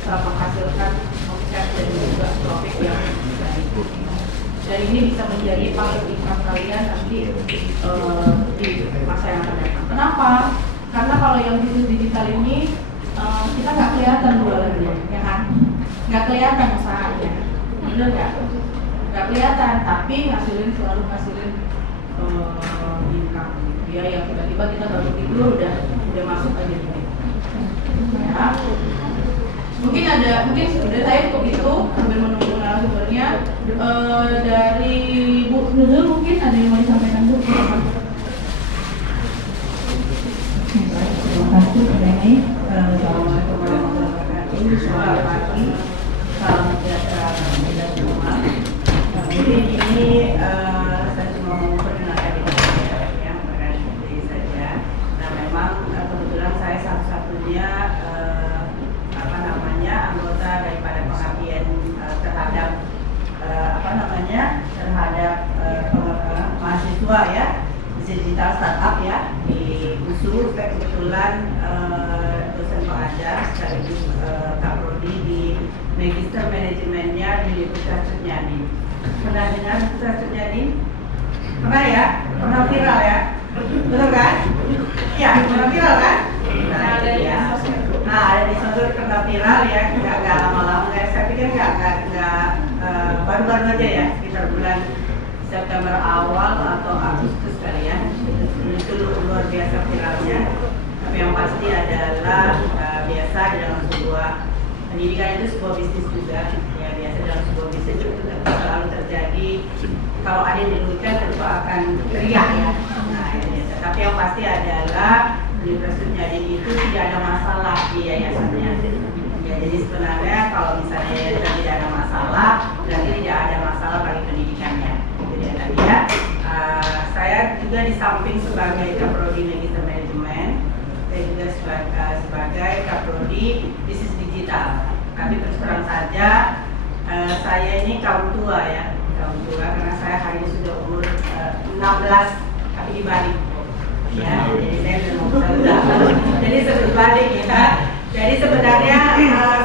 bisa menghasilkan omset dan juga profit yang baik. Dan ini bisa menjadi passive income kalian nanti di masa yang akan datang. Kenapa? Karena kalau yang bisnis digital ini kita nggak kelihatan jualannya, ya kan? Nggak kelihatan usahanya, bener nggak? Nggak kelihatan, tapi selalu ngasilin income gitu ya, yang tiba-tiba kita baru tidur udah masuk aja gitu. Ya. Mungkin sudah saya cukup itu sambil menunggu narasumbernya. Dari Bu Nurul mungkin ada yang mau disampaikan, Bu? Terima kasih Bu Neni. Assalamualaikum warahmatullahi wabarakatuh. Selamat pagi, salam sejahtera kita semua. Jadi ini saya cuma mau memperkenalkan diri saya, ya, memperkenalkan diri saja. Nah, memang kebetulan saya satu-satunya anggota daripada pengabdian terhadap mahasiswa ya, digital startup ya di USU. Saya kebetulan dosen pengajar sekaligus kaprodi di Magister Manajemennya di Universitas Sutjadi. Pernah dengar Universitas Sutjadi? Pernah ya? Pernah viral ya? Betul kan? Iya, pernah viral kan? Nah, ada di sosmed. Nah, ada di sosmed pernah viral ya, nggak lama-lama. Saya pikir baru-baru aja ya, sekitar bulan September awal atau Agustus kali ya. Itu luar biasa viralnya. Tapi yang pasti adalah biasa di dalam sebuah pendidikan itu sebuah bisnis juga. Ya, biasa dalam sebuah bisnis itu selalu terjadi. Kalau ada yang dirugikan tentu akan teriak ya. Nah, biasa. Tapi yang pasti adalah Universitas Sutjadi itu tidak ada masalah di yayasannya. Ya, jadi sebenarnya kalau misalnya yayasan tidak ada masalah, berarti tidak ada masalah bagi pendidikannya. Jadi tadi ya, saya juga di samping sebagai kaprodi Magister Manajemen, saya juga sebagai kaprodi bisnis digital. Tapi terus terang saja, saya ini kaum tua ya, kaum tua karena saya hari ini sudah umur 16 tapi dibalik. Ya, jadi saya sudah jadi sebalik ya. Jadi sebenarnya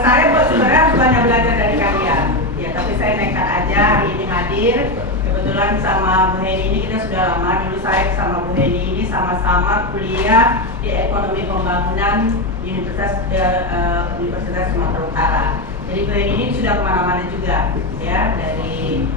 saya sebenarnya banyak belajar dari kalian. Ya, tapi saya nekat aja hari ini hadir. Kebetulan sama Bu Heni ini kita sudah lama. Dulu saya sama Bu Heni ini sama-sama kuliah di Ekonomi Pembangunan Universitas Sumatera Utara. Jadi Bu Heni ini sudah kemana-mana juga, ya, dari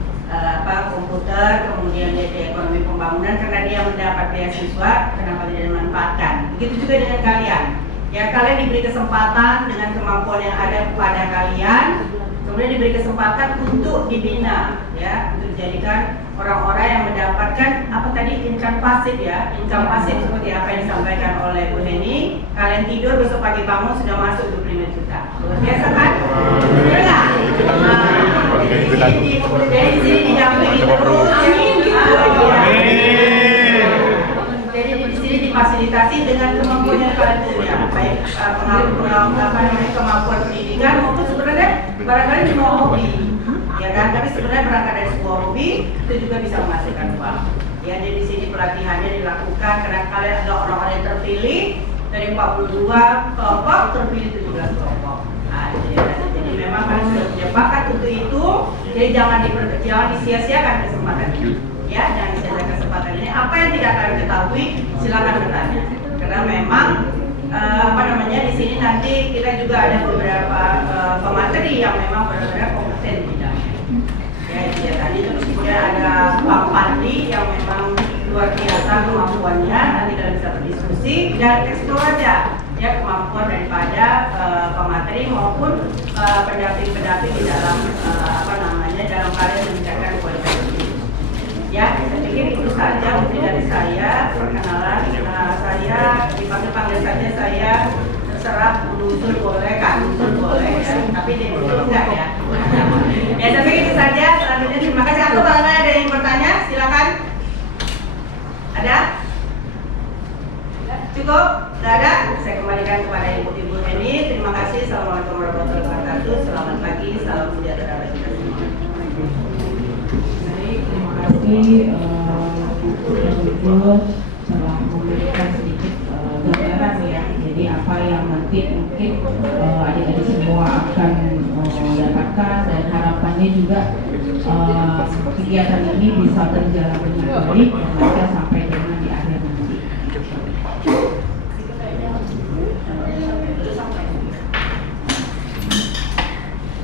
komputer, kemudian dia di ekonomi pembangunan karena dia mendapat beasiswa, kenapa tidak dimanfaatkan? Begitu juga dengan kalian. Ya, kalian diberi kesempatan dengan kemampuan yang ada kepada kalian, kemudian diberi kesempatan untuk dibina, ya, untuk dijadikan orang-orang yang mendapatkan apa tadi income pasif ya, income pasif seperti apa yang disampaikan oleh Bu Heni. Kalian tidur besok pagi bangun sudah masuk 25 juta, luar biasa kan? Benar nggak? Jadi di sini didampingi terus, jadi di sini difasilitasi dengan kemampuan yang kalian punya, baik kemampuan pendidikan maupun sebenarnya barangkali cuma hobi, ya kan? Tapi sebenarnya berangkat dari sebuah hobi itu juga bisa menghasilkan uang. Ya, jadi di sini pelatihannya dilakukan karena kalian adalah orang-orang yang terpilih dari 42 kelompok terpilih 17 kelompok. Nah, jadi memang kalian sudah punya bakat untuk itu. Jadi jangan disia-siakan kesempatan ini. Ya, jangan disia-siakan kesempatan ini. Apa yang tidak kalian ketahui, silakan bertanya. Karena memang di sini nanti kita juga ada beberapa pemateri yang memang benar-benar kompeten di bidangnya. Ya, itu ya tadi. Terus kemudian ada Pak Pandi yang memang luar biasa kemampuannya. Nanti kalian bisa berdiskusi dan eksplor aja ya kemampuan daripada pemateri maupun pendamping-pendamping di dalam dalam kalian meningkatkan kualitas hidup. Ya, saya pikir itu saja mungkin dari saya perkenalan. Saya dipanggil saja saya, terserah usul boleh, kan usul boleh ya, tapi di usul enggak ya. Ya, saya pikir itu saja. Selanjutnya terima kasih. Atau kalau ada yang bertanya silakan. Ada? Cukup? Tidak ada? Saya kembalikan kepada Ibu Heni. Terima kasih. Assalamualaikum warahmatullahi wabarakatuh. Selamat pagi. Salam sejahtera bagi kita semua. Baik, terima kasih Bu telah memberikan sedikit gambaran ya. Jadi apa yang nanti mungkin adik-adik semua akan harapannya juga kegiatan ini bisa berjalan dengan baik dan bisa sampai dengan di akhir nanti.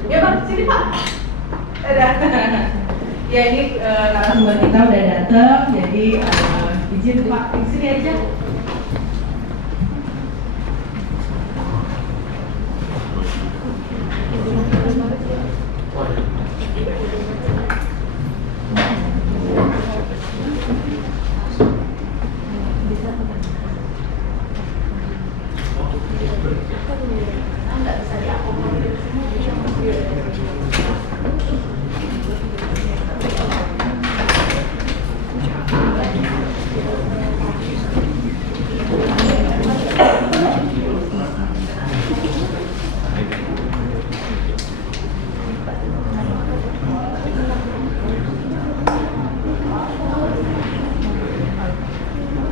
Ya Bang, sini Pak. Ya ini narasumber kita udah datang, jadi izin Pak, di sini aja.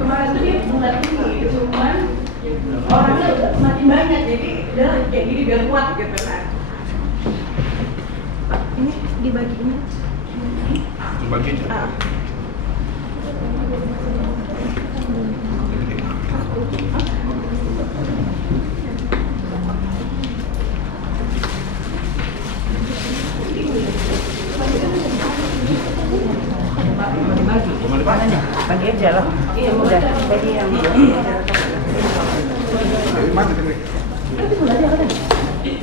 Kemarin tuh dia bulat ini, cuman orangnya udah semakin banyak, jadi udah kayak gini biar kuat gitu kan. Pak, ini dibagi ini. Dibagi aja. Bagi aja lah. Iya, Udah, bagi yang Mana tadi?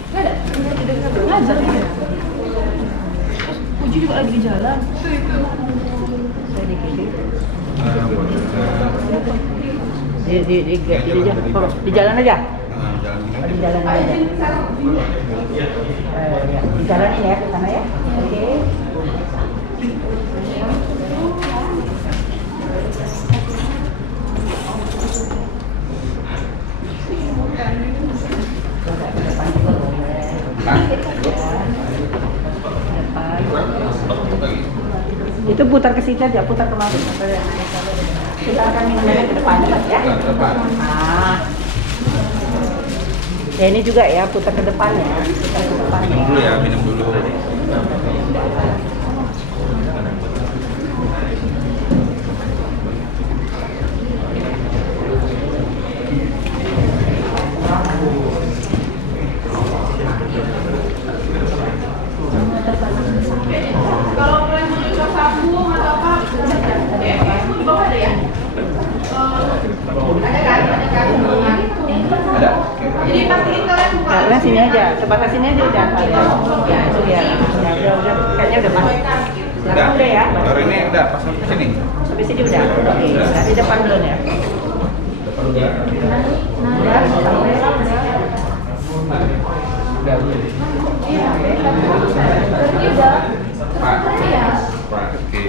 Nggak ada. Ngajar ya. Uji juga lagi di jalan. Itu. saya di kiri. Jalan. Di jalan aja. Jalan Di jalan aja. Ya, di jalan ini ya ke sana ya. Oke. Itu putar ke situ aja, putar kemari. Kita akan minumnya ke depan ya. Ke depan. Nah. Ya ini juga ya, putar ke depan ya. Putar ke depan. Minum dulu ya, minum dulu. Kalau kalian butuh cok sambung atau apa, itu di bawah ada ya? Ada kan? Ada? Jadi pastiin kalian buka. Nah, sini aja, sebatas sini aja udah kalian. Ya, itu dia. Ya, udah, kayaknya udah pas. Udah. Udah ya. Baru ini udah pas sampai sini. Sampai sini udah. Oke, nah, di depan dulu ya. Udah, sampai. Pak. Pak, oke.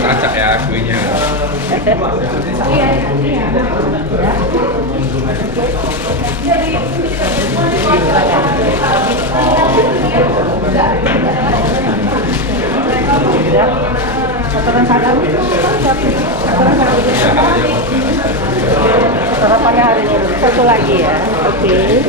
Kaca ya kuenya. Saturan satu. Saturan satu. Sarapannya hari ini satu lagi ya. Oke.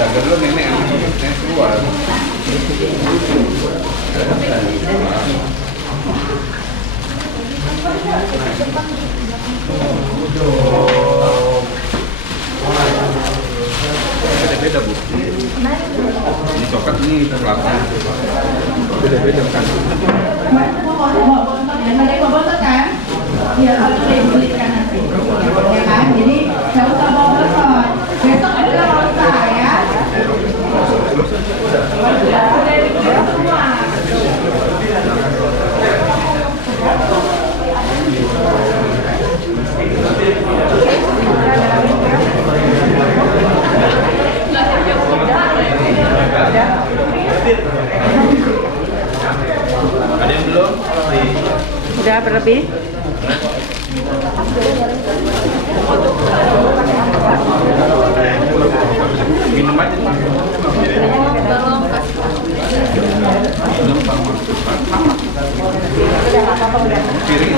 Jaga dulu nenek keluar. Beda-beda Bu. Ini coklat ini pelatih. Beda-beda kan. Yang ada yang botol kan? Iya, kalau dibelikan nanti. Ya kan? Jadi nggak usah bawa botol. Besok ada rosa ya. Udah dibeli semua. berapa ini? Minum aja. Piring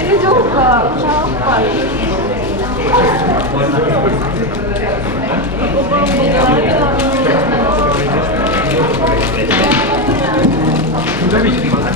Ini juga siapa? Udah bisa dimakan.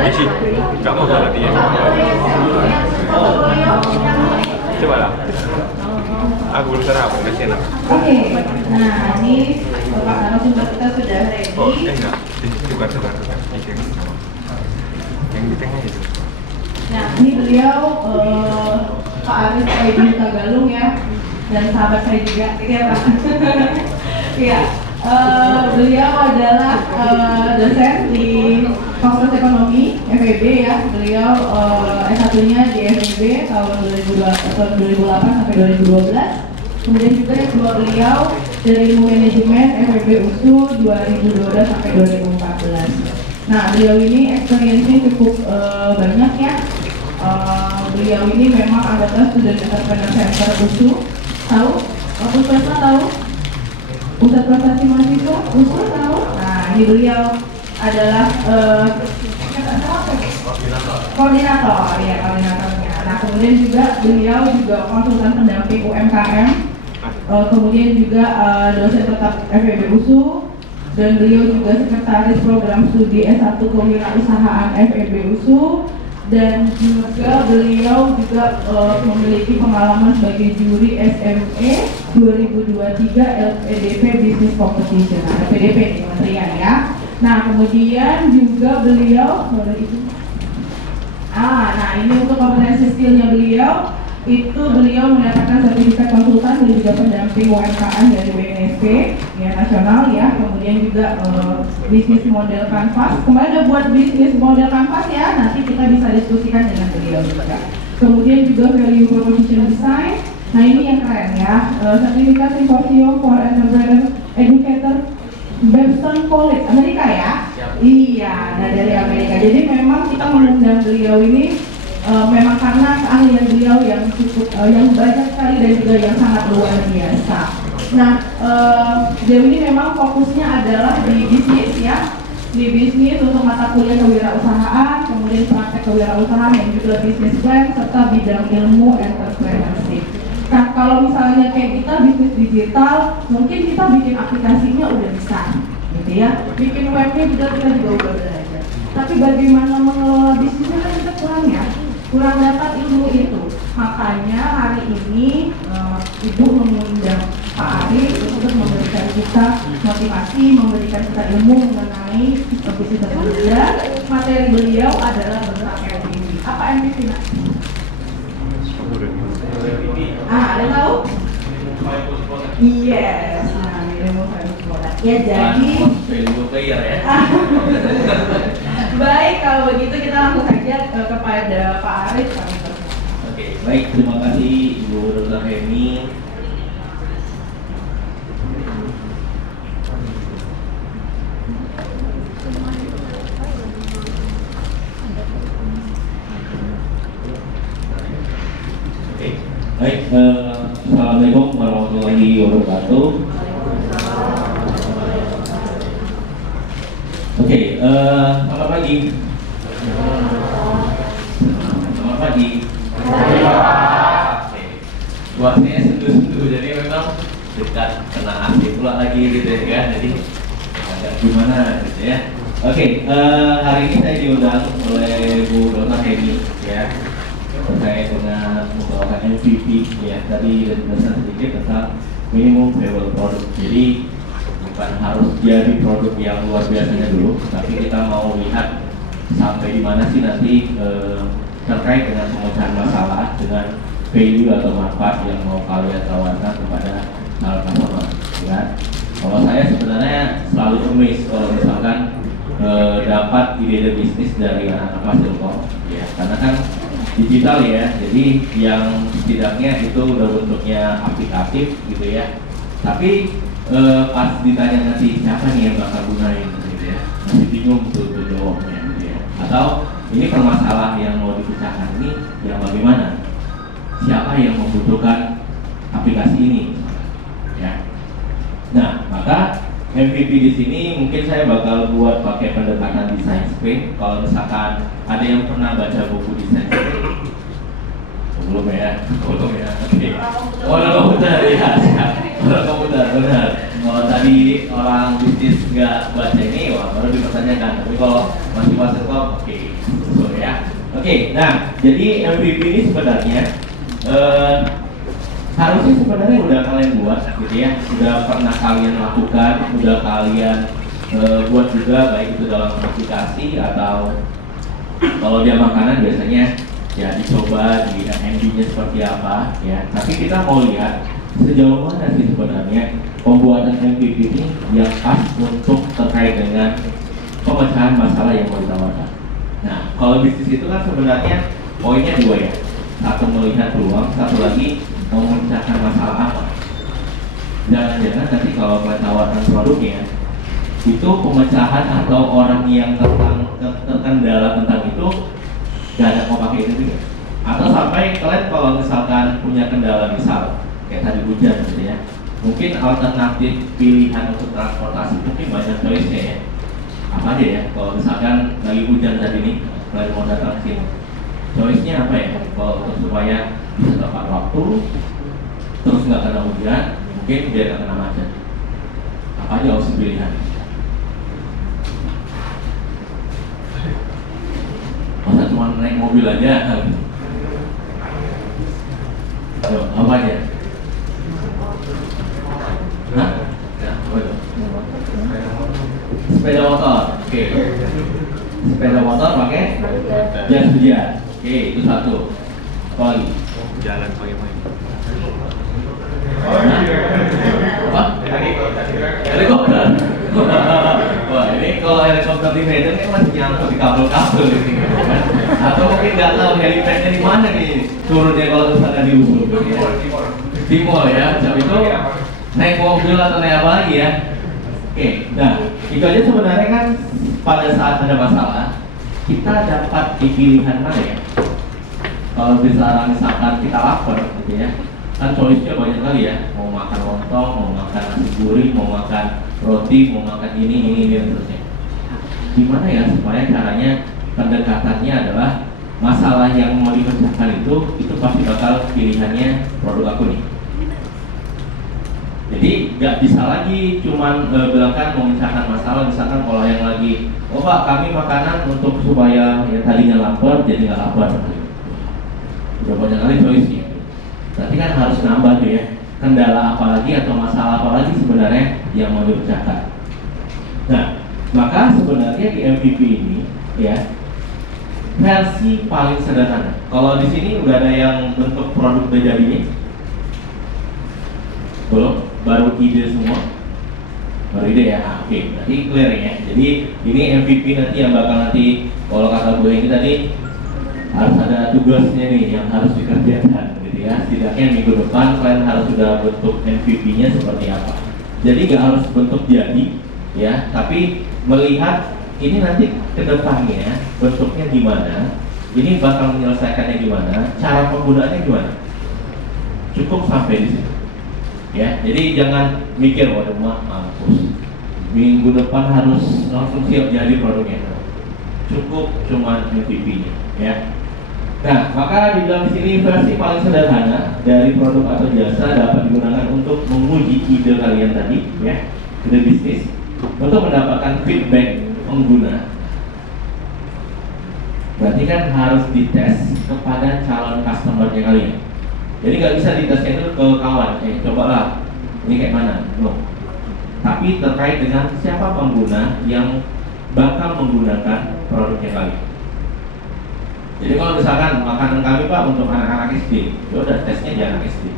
Isi, nggak mau berarti ya? Coba lah. Aku belum sarapan, kasih enak. Oke, nah ini Bapak narasumber kita sudah ready. Oh, enggak. Tukar. Yang di tengah itu. Nah, ini beliau Pak Aris Aidin Tagalung ya, dan sahabat saya juga, ya Pak. Iya, beliau adalah dosen di Fakultas Ekonomi FEB ya. Beliau S1-nya di FEB tahun 2008 sampai 2012. Kemudian juga S2 beliau dari Ilmu Manajemen FEB USU 2012 sampai 2014. Nah, beliau ini experience-nya cukup banyak ya. Beliau ini memang anggota Student Entrepreneur Center USU. Tahu? Pusat Prestasi tahu? Pusat Prestasi Mahasiswa USU tahu? Nah, ini beliau adalah koordinator, ya koordinatornya. Nah, kemudian juga beliau juga konsultan pendamping UMKM. Kemudian juga dosen tetap FEB USU. Dan beliau juga sekretaris program studi S1 Kewirausahaan FEB USU, dan juga beliau juga memiliki pengalaman sebagai juri SME 2023 LPDP Business Competition. Nah, LPDP nih Kementerian ya. Nah, kemudian juga beliau, nah ini untuk kompetensi skillnya beliau, itu beliau mendapatkan sertifikat konsultan dan juga pendamping UMKM dari BNSP ya nasional ya, kemudian juga bisnis model kanvas. Kemarin ada buat bisnis model kanvas ya, nanti kita bisa diskusikan dengan beliau juga. Kemudian juga value proposition design. Nah ini yang keren ya, sertifikat simposium for entrepreneur educator Babson College Amerika ya. Iya, nah dari Amerika. Jadi memang kita mengundang beliau ini memang karena keahlian beliau yang cukup yang banyak sekali dan juga yang sangat luar biasa. Nah, beliau ini memang fokusnya adalah di bisnis ya, di bisnis untuk mata kuliah kewirausahaan, kemudian praktek kewirausahaan dan juga bisnis plan serta bidang ilmu entrepreneurship. Nah, kalau misalnya kayak kita bisnis digital, mungkin kita bikin aplikasinya udah bisa, gitu ya. Bikin webnya juga kita udah belajar. Tapi bagaimana mengelola bisnisnya kan kita kurang dapat ilmu itu. Makanya hari ini Ibu mengundang Pak Arif untuk memberikan kita motivasi, memberikan kita ilmu mengenai bisnis tersebut. Dan materi beliau adalah bergerak MVP. Apa MVP nak? Ada tahu? Yes. Nah, ilmu famous product. Ya jadi. Baik, kalau begitu kita langsung saja kepada Pak Arif. Oke, baik, terima kasih Ibu Dr. Hemi. Oke, baik, Assalamualaikum warahmatullahi wabarakatuh. Oke, selamat pagi. Selamat pagi. Buatnya sendu-sendu, jadi memang dekat kena AC pula lagi gitu ya kan, jadi agak gimana gitu ya. Oke, hari ini saya diundang oleh Bu Dr. Hemi ya, terkait dengan membawakan MVP ya, tadi dan penjelasan sedikit tentang minimum viable product. Jadi bukan harus jadi produk yang luar biasanya dulu, tapi kita mau lihat sampai di mana sih nanti terkait dengan pemecahan masalah dengan value atau manfaat yang mau kalian tawarkan kepada customer. Ya. Kalau saya sebenarnya selalu amazed kalau misalkan dapat ide bisnis dari anak-anak Fasilkom, ya, karena kan digital ya, jadi yang setidaknya itu udah bentuknya aplikatif gitu ya. Tapi pas ditanya nanti siapa nih yang bakal gunain gitu ya, masih bingung tuh jawabnya gitu ya. Atau ini permasalahan yang mau dipecahkan ini yang bagaimana? Siapa yang membutuhkan aplikasi ini? Ya. Nah, maka MVP di sini mungkin saya bakal buat pakai pendekatan design sprint. Kalau misalkan ada yang pernah baca buku design sprint, belum ya? Belum ya? Oke. Oh, komputer ya. Orang komputer, benar. Kalau tadi orang bisnis nggak baca ini, wah baru dipertanyakan. Tapi kalau masih baca kok, oke, so ya. Oke, nah, jadi MVP ini sebenarnya harusnya sebenarnya udah kalian buat, gitu ya. Sudah pernah kalian lakukan, udah kalian buat juga, baik itu dalam aplikasi atau kalau dia makanan biasanya ya dicoba di MD-nya seperti apa, ya. Tapi kita mau lihat sejauh mana sih sebenarnya pembuatan MVP ini yang pas untuk terkait dengan pemecahan masalah yang mau ditawarkan. Nah, kalau bisnis itu kan sebenarnya poinnya dua ya. Satu melihat peluang, satu lagi memecahkan masalah apa. Jangan-jangan nanti kalau menawarkan produknya itu pemecahan atau orang yang terkendala tentang itu gak ada mau pakai itu juga. Atau sampai kalian kalau misalkan punya kendala misal kayak tadi hujan gitu ya, mungkin alternatif pilihan untuk transportasi mungkin banyak choice-nya ya. Apa aja ya, kalau misalkan lagi hujan tadi nih, kalian mau datang ke sini, choice-nya apa ya? Kalau untuk supaya bisa tepat waktu, terus nggak kena hujan, mungkin biar nggak kena macet. Apa aja opsi pilihan? Masa cuma naik mobil aja? Yo, apa aja? Hah? Ya, apa itu? Sepeda motor, oke. Sepeda motor pakai jas hujan, oke, itu satu. Apa lagi? Jalan pakai-pakai. Apa? Helikopter. Wah, ini kalau helikopter di Medan kan masih nyangkut di kabel-kabel ini, kan? Atau mungkin nggak tahu helipadnya di mana nih turunnya kalau misalnya di Ubud. Timur ya, macam itu naik mobil atau naik apa lagi ya? Oke, nah itu aja sebenarnya kan pada saat ada masalah kita dapat di pilihan mana ya? Kalau misalkan kita lapar gitu ya, kan choice-nya banyak kali ya, mau makan lontong, mau makan nasi gurih, mau makan roti, mau makan ini dan seterusnya. Gimana ya supaya caranya pendekatannya adalah masalah yang mau dipecahkan itu pasti bakal pilihannya produk aku nih. Jadi nggak bisa lagi cuman bilang kan mau memecahkan masalah, misalkan kalau yang lagi, oh Pak kami makanan untuk supaya yang tadinya lapar jadi nggak lapar. Udah banyak kali choice-nya. Berarti kan harus nambah tuh ya, kendala apa lagi atau masalah apa lagi sebenarnya yang mau dipecahkan. Nah, maka sebenarnya di MVP ini ya versi paling sederhana. Kalau di sini udah ada yang bentuk produk udah jadi nih? Belum? Baru ide semua? Baru ide ya? Ah, oke, berarti clear ya. Jadi ini MVP nanti yang bakal nanti kalau kata gue ini tadi harus ada tugasnya nih yang harus dikerjakan gitu ya. Setidaknya minggu depan kalian harus sudah bentuk MVP-nya seperti apa. Jadi nggak harus bentuk jadi ya, tapi melihat ini nanti ke depannya bentuknya gimana, ini bakal menyelesaikannya gimana, cara penggunaannya gimana. Cukup sampai di situ. Ya, jadi jangan mikir waduh mampus. Minggu depan harus langsung siap jadi produknya. Cukup cuma MVP-nya ya. Nah, maka di dalam sini versi paling sederhana dari produk atau jasa dapat digunakan untuk menguji ide kalian tadi ya, ide bisnis, untuk mendapatkan feedback pengguna. Berarti kan harus dites kepada calon customer-nya kalian. Jadi nggak bisa ditesnya itu ke kawan, cobalah ini kayak mana, no. Tapi terkait dengan siapa pengguna yang bakal menggunakan produknya kalian. Jadi kalau misalkan makanan kami Pak untuk anak-anak SD, ya udah tesnya di anak SD.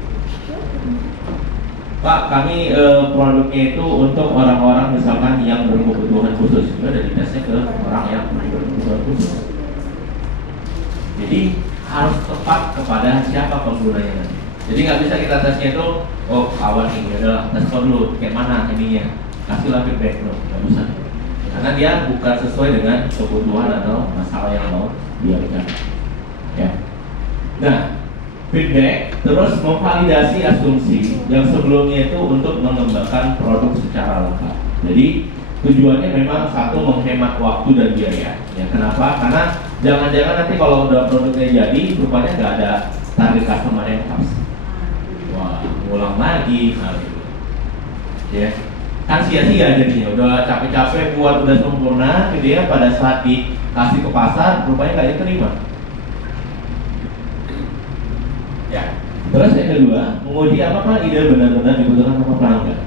Pak kami produknya itu untuk orang-orang misalkan yang berkebutuhan khusus, ya udah ditesnya ke orang yang berkebutuhan khusus. Jadi harus tepat kepada siapa penggunanya nanti. Jadi nggak bisa kita tesnya itu, oh kawan ini adalah tes dulu, kayak mana ininya, kasihlah feedback dulu, nggak bisa. Karena dia bukan sesuai dengan kebutuhan atau masalah yang mau dia berikan. Ya. Nah, feedback terus memvalidasi asumsi yang sebelumnya itu untuk mengembangkan produk secara lengkap. Jadi tujuannya memang satu menghemat waktu dan biaya. Ya, kenapa? Karena jangan-jangan nanti kalau udah produknya jadi, rupanya nggak ada target customer yang pas. Wah, ulang lagi, gitu. Ya, kan sia-sia jadinya. Udah capek-capek buat udah sempurna, gitu ya. Pada saat dikasih ke pasar, rupanya nggak diterima. Ya. Terus yang kedua, menguji apakah ide benar-benar dibutuhkan sama pelanggan.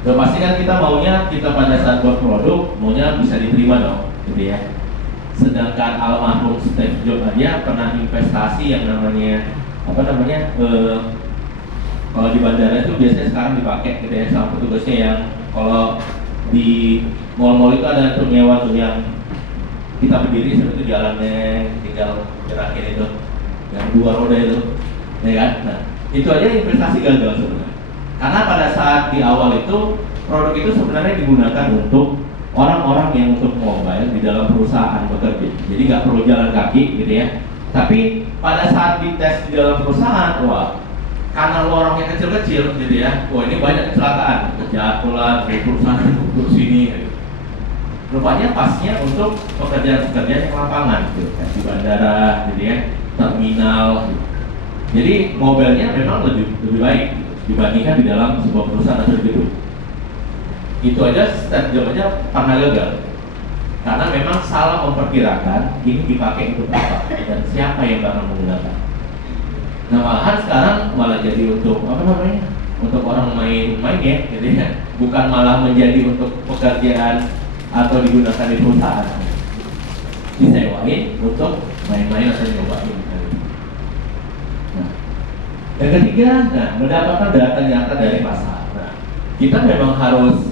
Udah pasti kan kita maunya kita pada saat buat produk maunya bisa diterima dong, gitu ya. Sedangkan almarhum Steve Jobs aja pernah investasi yang namanya kalau di bandara itu biasanya sekarang dipakai gitu ya sama petugasnya yang kalau di mall-mall itu ada tuh nyewa tuh yang kita berdiri seperti itu jalannya tinggal gerakin itu yang dua roda itu, ya kan? Nah itu aja investasi gagal sebenarnya. Karena pada saat di awal itu produk itu sebenarnya digunakan untuk orang-orang yang untuk mobile di dalam perusahaan bekerja. Jadi nggak perlu jalan kaki gitu ya. Tapi pada saat dites di dalam perusahaan, wah karena lorongnya kecil-kecil gitu ya, wah ini banyak kecelakaan, kejatuhan, perusahaan untuk sini. Gitu. Rupanya pasnya untuk pekerjaan-pekerjaan yang lapangan, gitu, kayak di bandara, gitu ya, terminal. Gitu. Jadi mobilnya memang lebih baik gitu, dibandingkan di dalam sebuah perusahaan atau gedung. Itu aja step job aja pernah gagal. Karena memang salah memperkirakan ini dipakai untuk apa dan siapa yang bakal menggunakan. Nah malahan sekarang malah jadi untuk untuk orang main-main gitu ya, bukan malah menjadi untuk pekerjaan atau digunakan di perusahaan, disewain untuk main-main atau nyobain. Nah, yang ketiga, mendapatkan data nyata dari pasar. Nah, kita memang harus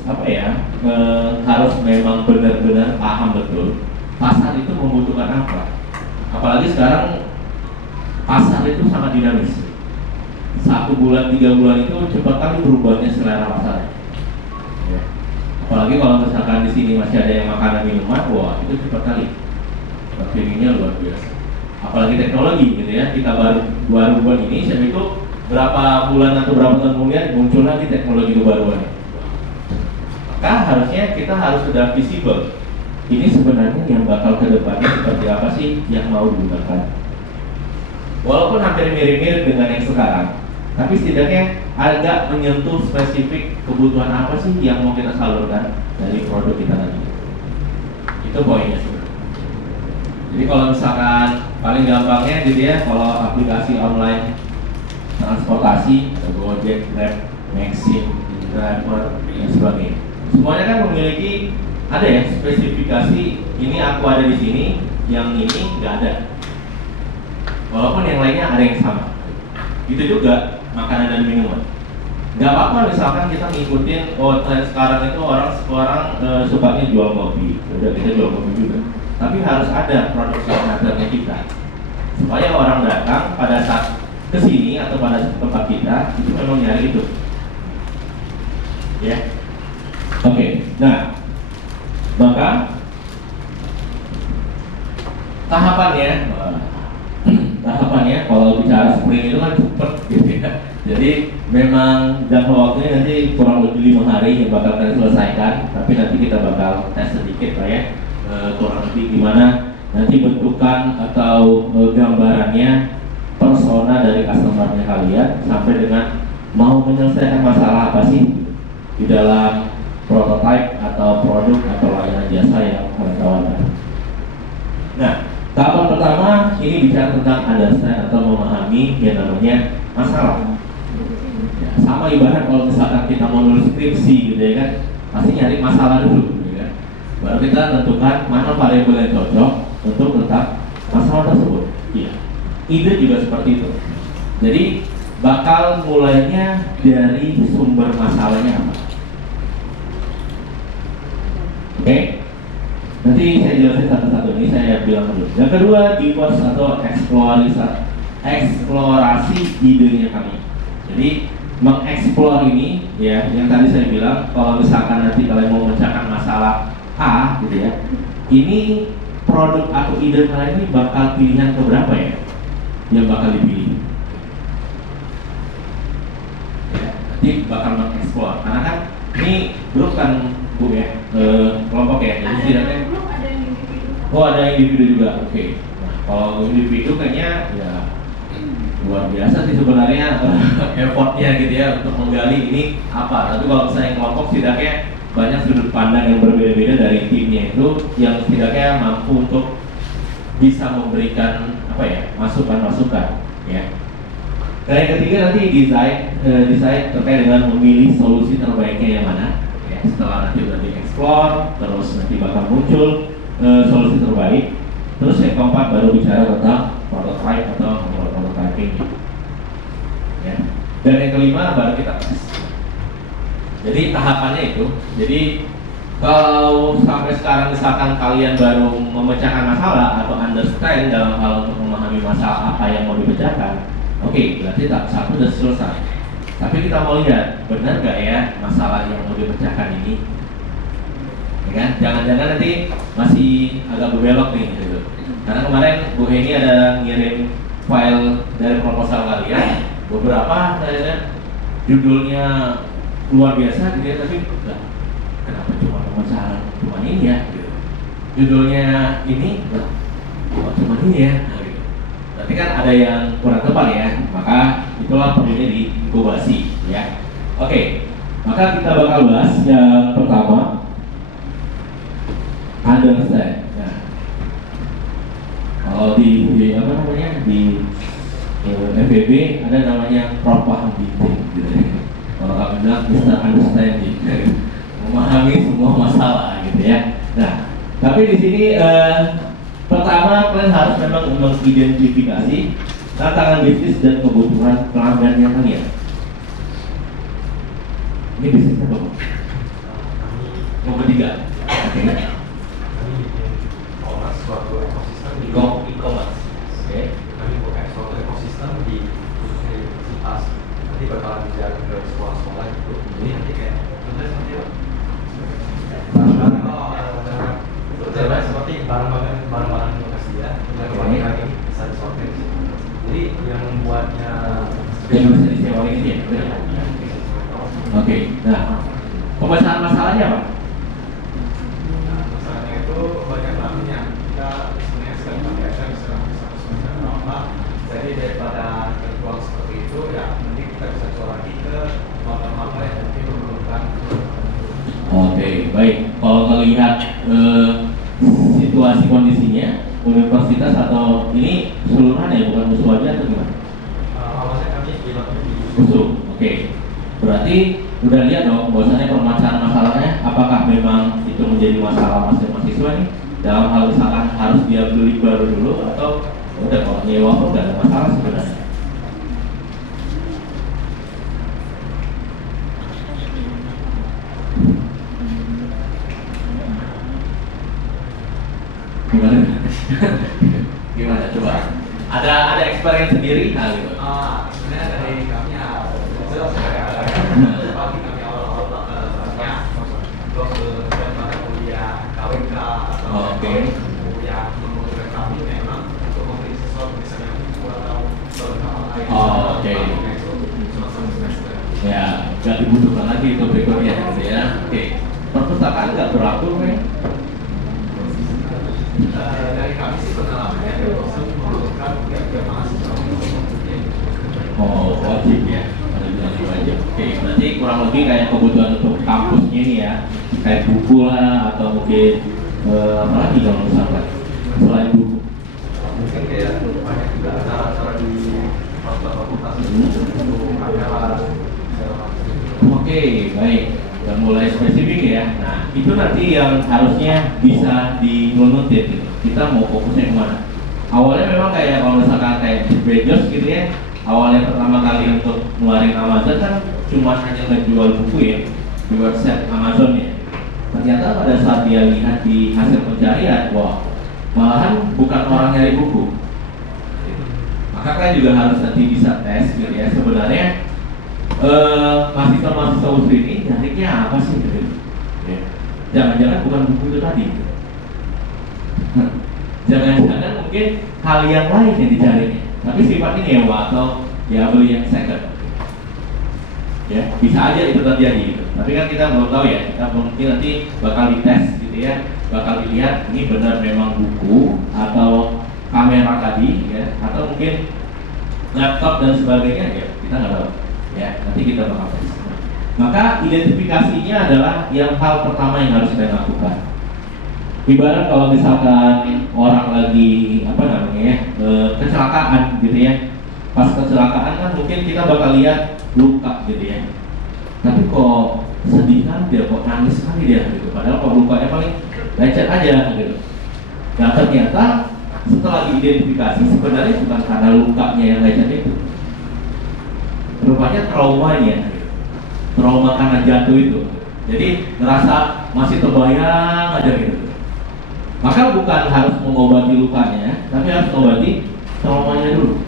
harus memang benar-benar paham betul pasar itu membutuhkan apa. Apalagi sekarang pasar itu sangat dinamis. 1 bulan, 3 bulan itu cepat kali berubahnya selera pasar. Ya. Apalagi kalau misalkan di sini masih ada yang makanan minuman, wah itu cepat kali. Feelingnya luar biasa. Apalagi teknologi gitu ya. Kita baru buat ini, saya itu berapa bulan atau berapa tahun kemudian muncul lagi teknologi kebaruannya. Maka harusnya kita harus sudah visible. Ini sebenarnya yang bakal ke depannya seperti apa sih yang mau digunakan. Walaupun hampir mirip-mirip dengan yang sekarang, tapi setidaknya agak menyentuh spesifik kebutuhan apa sih yang mau kita salurkan dari produk kita nanti. Itu poinnya sebenarnya. Jadi kalau misalkan paling gampangnya gitu ya, kalau aplikasi online transportasi, ada Gojek, Grab, Maxim, Driver, dan sebagainya. Semuanya kan memiliki ada ya spesifikasi, ini aku ada di sini, yang ini nggak ada. Walaupun yang lainnya ada yang sama. Itu juga makanan dan minuman. Nggak apa-apa misalkan kita ngikutin, oh sekarang itu orang sukanya jual kopi, udah kita jual kopi juga. Tapi harus ada produk signaturenya kita, supaya orang datang pada saat kesini atau pada tempat kita itu memang nyari itu. Ya, oke. Nah, maka tahapannya kalau bicara sprint itu kan cepet gitu ya. Jadi memang jangka waktunya nanti kurang lebih 5 hari yang bakal kita selesaikan. Tapi nanti kita bakal tes sedikit lah ya, kurang lebih gimana nanti bentukan atau gambarannya persona dari customer-nya kalian sampai dengan mau menyelesaikan masalah apa sih di dalam prototype atau produk atau layanan jasa yang kalian tawarkan. Nah, tahapan pertama ini bicara tentang understand atau memahami yang namanya masalah. Ya, sama ibarat kalau misalkan kita mau nulis skripsi gitu ya kan, pasti nyari masalah dulu gitu kan. Baru kita tentukan mana variabel yang cocok untuk letak masalah tersebut. Iya. Ide juga seperti itu. Jadi bakal mulainya dari sumber masalahnya apa. Oke, nanti saya jelasin satu-satu, ini saya bilang dulu. Yang kedua, diverse atau eksplorasi idenya kami. Jadi mengeksplor ini ya, yang tadi saya bilang kalau misalkan nanti kalian mau memecahkan masalah A gitu ya, ini produk atau ide kalian ini bakal pilihan keberapa ya yang bakal dipilih? Ya, nanti bakal mengeksplor karena kan ini grup kan Bu ya, kelompok ya, jadi setidaknya ada yang individu juga, oke. Nah, kalau individu kayaknya ya luar biasa sih sebenarnya effortnya gitu ya untuk menggali ini apa. Tapi kalau misalnya kelompok setidaknya banyak sudut pandang yang berbeda-beda dari timnya itu yang setidaknya mampu untuk bisa memberikan apa ya masukan-masukan ya. Dan yang ketiga nanti desain terkait dengan memilih solusi terbaiknya yang mana. Setelah nanti udah dieksplor, terus nanti bakal muncul solusi terbaik. Terus yang keempat baru bicara tentang prototype atau prototyping. Ya. Dan yang kelima baru kita tes. Jadi tahapannya itu. Jadi kalau sampai sekarang misalkan kalian baru memecahkan masalah atau understand dalam hal untuk memahami masalah apa yang mau dipecahkan, oke, berarti tahap 1 sudah selesai. Tapi kita mau lihat benar gak ya masalah yang mau dipecahkan ini, ya kan? Jangan-jangan nanti masih agak berbelok nih, gitu. Karena kemarin Bu Heni ada ngirim file dari proposal kalian, beberapa judulnya luar biasa, gitu ya, tapi kenapa cuma pemecahan cuma ini ya? Gitu. Judulnya ini, cuma ini ya. Berarti kan ada yang kurang tepat ya, maka itulah perlunya diinkubasi ya. Oke, maka kita bakal bahas yang pertama, understand. Nah, kalau di apa namanya di FEB ada namanya proper meeting gitu. Kalau kami bilang bisa understanding, memahami semua masalah gitu ya. Nah, tapi di sini pertama kalian harus memang mengidentifikasi tantangan bisnis dan kebutuhan pelanggannya kalian. Ini bisnisnya apa? Nomor 3. Oke. Kami bikin e-commerce suatu ekosistem di E-commerce. Oke. kami buka suatu ekosistem di khususnya di universitas. Nanti bakalan dijaga ke sekolah-sekolah gitu. Jadi nanti kayak contohnya seperti apa? Barang-barang seperti barang-barang lokasi ya, yang kemarin ini bisa disortir. Jadi yang membuatnya Yang bisa disewain ini ya. Oke. Nah, pemecahan masalahnya apa? masalahnya itu banyak bangetnya. Kita sebenarnya sekali pakai aja bisa semester apa. Jadi daripada terbuang seperti itu ya, nanti kita bisa jual lagi ke mata-mata yang mungkin memerlukan. Oke, baik. Kalau melihat situasi kondisinya, universitas atau ini keseluruhan ya, bukan musuh aja atau gimana? Awalnya kami pilotnya di Musuh. Oke. Berarti udah lihat dong bahwasannya permasalahan masalahnya apakah memang itu menjadi masalah mahasiswa nih dalam hal misalkan harus dia beli baru dulu atau udah kalau nyewa pun nggak ada masalah sebenarnya. Gimana? Gimana coba? Ada experience sendiri hal itu. sebenarnya dari kami ya jelas pagi kami awal-awal terus dan pada kuliah KWK atau Oke. kuliah membutuhkan kami memang untuk membeli sesuatu misalnya buku atau hal lain. Oke. Itu semester. Ya, nggak dibutuhkan lagi itu berikutnya gitu ya. Oke. Perpustakaan nggak berlaku kan? Dari kami sih pengalamannya membutuhkan tiap mahasiswa untuk mempunyai. Oh, wajib ya. Ada bilang wajib. Oke, berarti kurang lebih kayak kebutuhan untuk kampusnya ini ya, kayak buku lah atau mungkin apa lagi kalau misalkan selain buku. Mungkin kayak banyak juga acara-acara di fakultas untuk kamera segala macam. Oke, baik. Udah mulai spesifik ya. Nah, itu nanti yang harusnya bisa dinurutin gitu. Kita mau fokusnya kemana? Awalnya memang kayak kalau misalkan kayak Bezos gitu ya. Awalnya pertama kali untuk ngeluarin Amazon kan cuma hanya ngejual buku ya di website Amazon ya. Ternyata pada saat dia lihat di hasil pencarian, wah malahan bukan orang nyari buku. Maka kan juga harus nanti bisa tes gitu ya. Sebenarnya mahasiswa-mahasiswa USRI ini nyarinya apa sih gitu? Ya. Jangan-jangan bukan buku itu tadi. Jangan-jangan mungkin hal yang lain yang dicarinya, tapi sifatnya nyewa atau ya beli yang second. Ya, bisa aja itu terjadi gitu. Tapi kan kita belum tahu ya, kita mungkin nanti bakal dites gitu ya, bakal dilihat ini benar memang buku atau kamera tadi ya, atau mungkin laptop dan sebagainya ya, kita nggak tahu. Ya, nanti kita bakal tes. Maka identifikasinya adalah yang hal pertama yang harus kita lakukan. Ibarat kalau misalkan orang lagi apa namanya kecelakaan gitu ya, pas kecelakaan kan mungkin kita bakal lihat luka gitu ya. Tapi kok sedih kan dia, kok nangis kan dia gitu. Padahal kok lukanya paling lecet aja gitu. Nah ternyata setelah diidentifikasi sebenarnya bukan karena lukanya yang lecet itu. Rupanya traumanya, trauma karena jatuh itu. Jadi ngerasa masih terbayang aja gitu. Maka bukan harus mengobati lukanya, tapi harus mengobati traumanya dulu.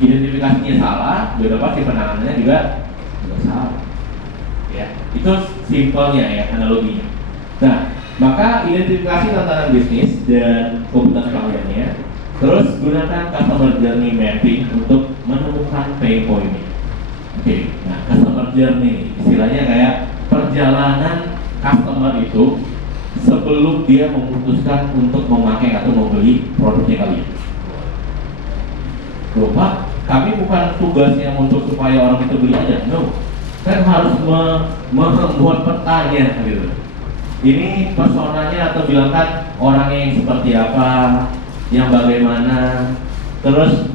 Identifikasinya salah, sudah pasti penanganannya juga salah. Ya, itu simpelnya ya analoginya. Nah, maka identifikasi tantangan bisnis dan kebutuhan pelanggannya. Terus gunakan customer journey mapping untuk menemukan pain point-nya. Oke, nah customer journey istilahnya kayak perjalanan customer itu sebelum dia memutuskan untuk memakai atau membeli produknya kalian. Lupa, kami bukan tugasnya untuk supaya orang itu beli aja, no. Kan harus membuat petanya gitu. Ini personanya atau bilangkan orangnya yang seperti apa, yang bagaimana, terus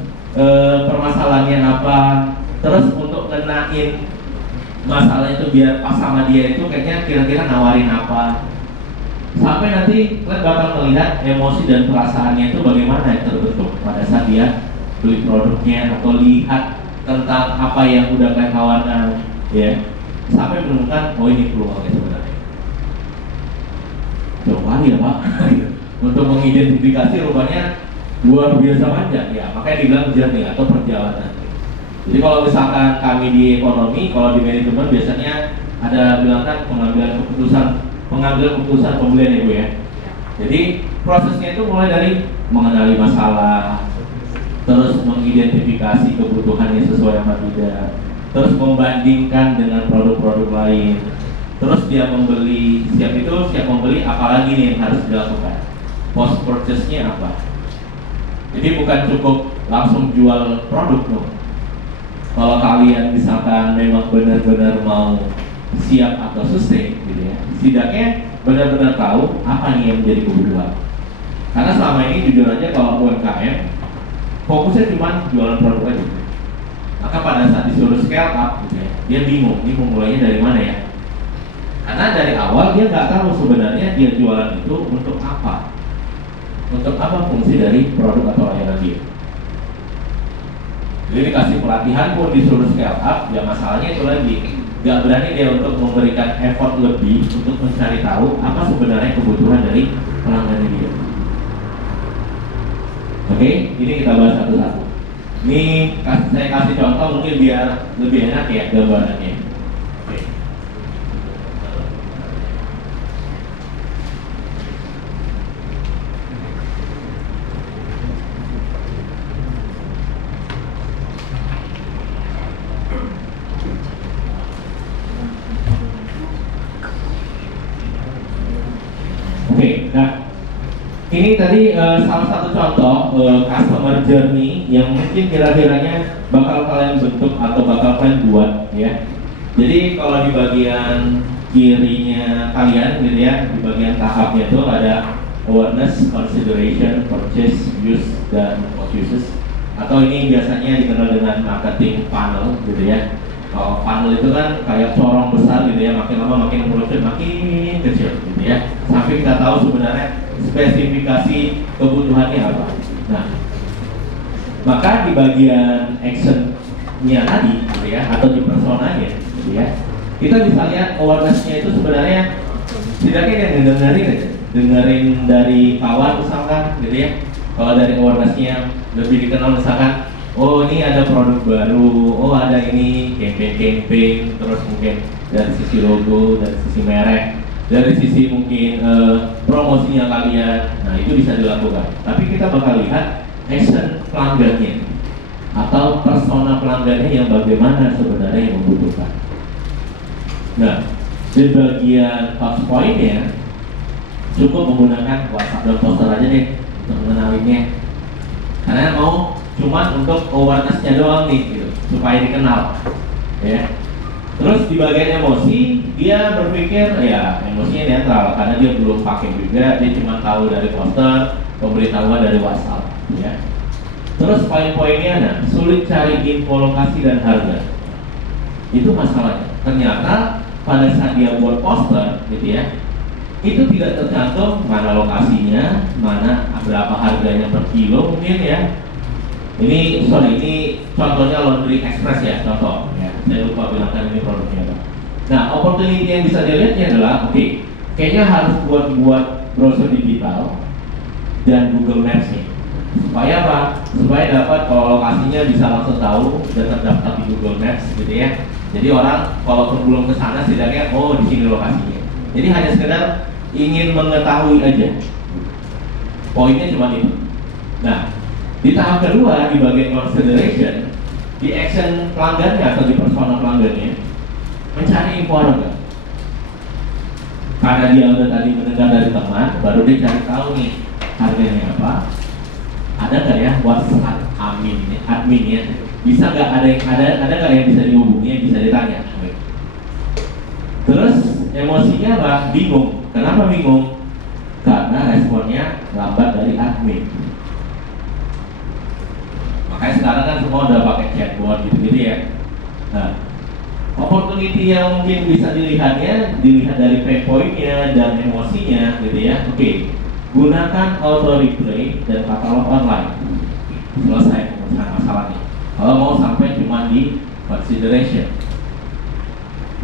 permasalahannya apa, Terus untuk ngenain masalah itu biar pas sama dia itu kayaknya kira-kira nawarin apa. Sampai nanti kalian bakal melihat emosi dan perasaannya itu bagaimana yang terbentuk pada saat dia beli produknya atau lihat tentang apa yang udah kalian tawarkan, ya. Sampai menemukan, oh ini peluangnya sebenarnya. Coba ya Pak, untuk mengidentifikasi rupanya luar biasa panjang, ya. Makanya dibilang journey atau perjalanan. Jadi kalau misalkan kami di ekonomi, kalau di manajemen biasanya ada bilangkan pengambilan keputusan pembelian ya Bu ya. Jadi prosesnya itu mulai dari mengenali masalah, terus mengidentifikasi kebutuhannya sesuai apa tidak, terus membandingkan dengan produk-produk lain, terus dia membeli, siap membeli, apalagi nih yang harus dilakukan, post purchase-nya apa. Jadi bukan cukup langsung jual produk loh. Kalau kalian misalkan memang benar-benar mau siap atau sustain gitu ya, setidaknya benar-benar tahu apa nih yang menjadi kebutuhan. Karena selama ini jujur aja kalau UMKM fokusnya cuma jualan produk aja. Maka pada saat disuruh scale up gitu ya, dia bingung, ini mulainya dari mana ya? Karena dari awal dia nggak tahu sebenarnya dia jualan itu untuk apa. Untuk apa fungsi dari produk atau layanan dia. Jadi dikasih pelatihan pun disuruh scale up, ya masalahnya itu lagi nggak berani dia untuk memberikan effort lebih untuk mencari tahu apa sebenarnya kebutuhan dari pelanggan dia. Oke, ini kita bahas satu-satu. Ini saya kasih contoh mungkin biar lebih enak ya gambarannya. Oke. Oke, nah ini tadi salah satu contoh customer journey yang mungkin kira-kiranya bakal kalian bentuk atau bakal kalian buat ya. Jadi kalau di bagian kirinya kalian gitu ya, di bagian tahapnya itu ada awareness, consideration, purchase, use, dan post uses. Atau ini biasanya dikenal dengan marketing funnel gitu ya. Kalau funnel itu kan kayak corong besar gitu ya, makin lama makin mengerucut, makin kecil gitu ya. Sampai kita tahu sebenarnya spesifikasi kebutuhannya apa. Nah, maka di bagian action-nya tadi gitu ya, atau di personanya gitu ya, kita bisa lihat awareness-nya itu sebenarnya setidaknya yang dengerin dari kawan misalkan gitu ya. Kalau dari awareness-nya lebih dikenal misalkan, oh ini ada produk baru, oh ada ini campaign, terus mungkin dari sisi logo, dari sisi merek, dari sisi mungkin promosinya kalian, nah itu bisa dilakukan. Tapi kita bakal lihat action pelanggannya atau persona pelanggannya yang bagaimana sebenarnya yang membutuhkan. Nah, di bagian touch point-nya cukup menggunakan WhatsApp dan poster aja deh untuk mengenalinnya. Karena mau cuma untuk awareness-nya doang nih gitu, supaya dikenal ya. Terus di bagian emosi dia berpikir ya emosinya netral karena dia belum pakai juga, dia cuma tahu dari poster, pemberitahuan dari WhatsApp ya. Terus poin-poinnya nah, sulit cari info lokasi dan harga. Itu masalahnya. Ternyata pada saat dia buat poster gitu ya, itu tidak tercantum mana lokasinya, mana berapa harganya per kilo mungkin ya. Ini contohnya Laundry Express ya, contoh ya. Saya lupa bilangkan ini produknya apa. Nah, opportunity yang bisa dilihatnya adalah oke, kayaknya harus buat browser digital dan Google Maps nih. Supaya apa? Supaya dapat kalau lokasinya bisa langsung tahu dan terdaftar di Google Maps gitu ya. Jadi orang kalaupun belum ke sana setidaknya oh di sini lokasinya. Jadi hanya sekedar ingin mengetahui aja. Poinnya cuma itu. Nah, di tahap kedua di bagian consideration, di action pelanggannya atau di persona pelanggannya mencari info harga. Karena dia udah tadi mendengar dari teman, baru dia cari tahu nih harganya apa. Ada nggak ya WhatsApp adminnya? Bisa nggak ada nggak yang bisa dihubungi, yang bisa ditanya? Terus emosinya apa? Bingung. Kenapa bingung? Karena responnya lambat dari admin. Makanya sekarang kan semua udah pakai chatbot gitu-gitu ya. Nah, opportunity yang mungkin bisa dilihat dari pain point-nya dan emosinya gitu ya. Oke, gunakan auto replay dan katalog online. Selesai pemecahan masalahnya. Kalau mau sampai cuma di consideration.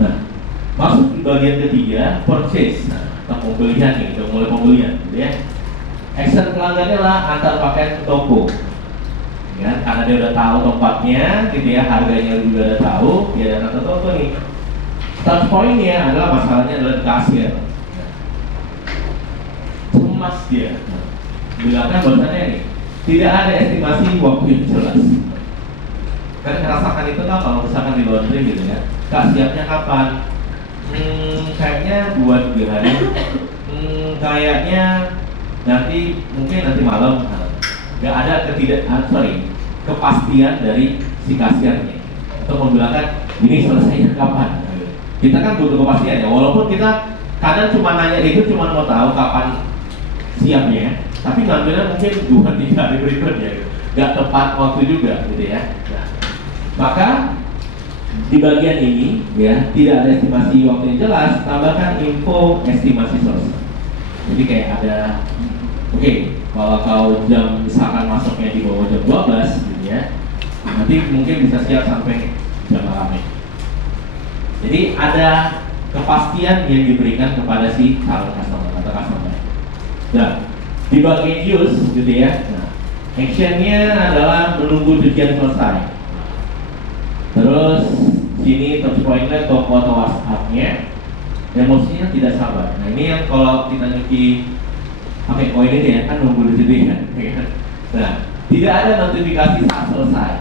Nah, masuk di bagian ketiga, purchase. Nah, atau pembelian nih, udah mulai pembelian gitu ya. Action pelanggannya lah antar pakaian ke toko. Ya, karena dia udah tahu tempatnya, gitu ya, harganya juga udah tahu, dia datang ke toko nih. Touch point-nya adalah masalahnya adalah kasir. Cemas dia. Bilangkan bahwasannya nih, tidak ada estimasi waktu yang jelas. Kan ngerasakan itu kan kalau misalkan di laundry gitu ya, Kak siapnya kapan? Kayaknya 2-3 hari. Kayaknya mungkin nanti malam. Gak ada kepastian dari si kasirnya untuk membilangkan ini selesainya kapan. Kita kan butuh kepastian ya, walaupun kita kadang cuma nanya itu cuma mau tahu kapan siapnya, tapi ngambilnya mungkin 2-3 hari berikutnya, gak tepat waktu juga gitu ya. Nah, maka di bagian ini ya tidak ada estimasi waktu yang jelas, tambahkan info estimasi source. Jadi kayak ada kalau kau jam misalkan masuknya di bawah jam 12 gitu ya, nanti mungkin bisa siap sampai jam malam. Jadi ada kepastian yang diberikan kepada si calon customer atau customer. Nah, di bagian use gitu ya, nah, actionnya adalah menunggu cucian selesai. Terus sini touch point-nya toko atau WhatsApp-nya, emosinya tidak sabar. Nah, ini yang kalau kita nyuci pakai koin ini ya, kan nunggu di situ ya. Nah, tidak ada notifikasi saat selesai.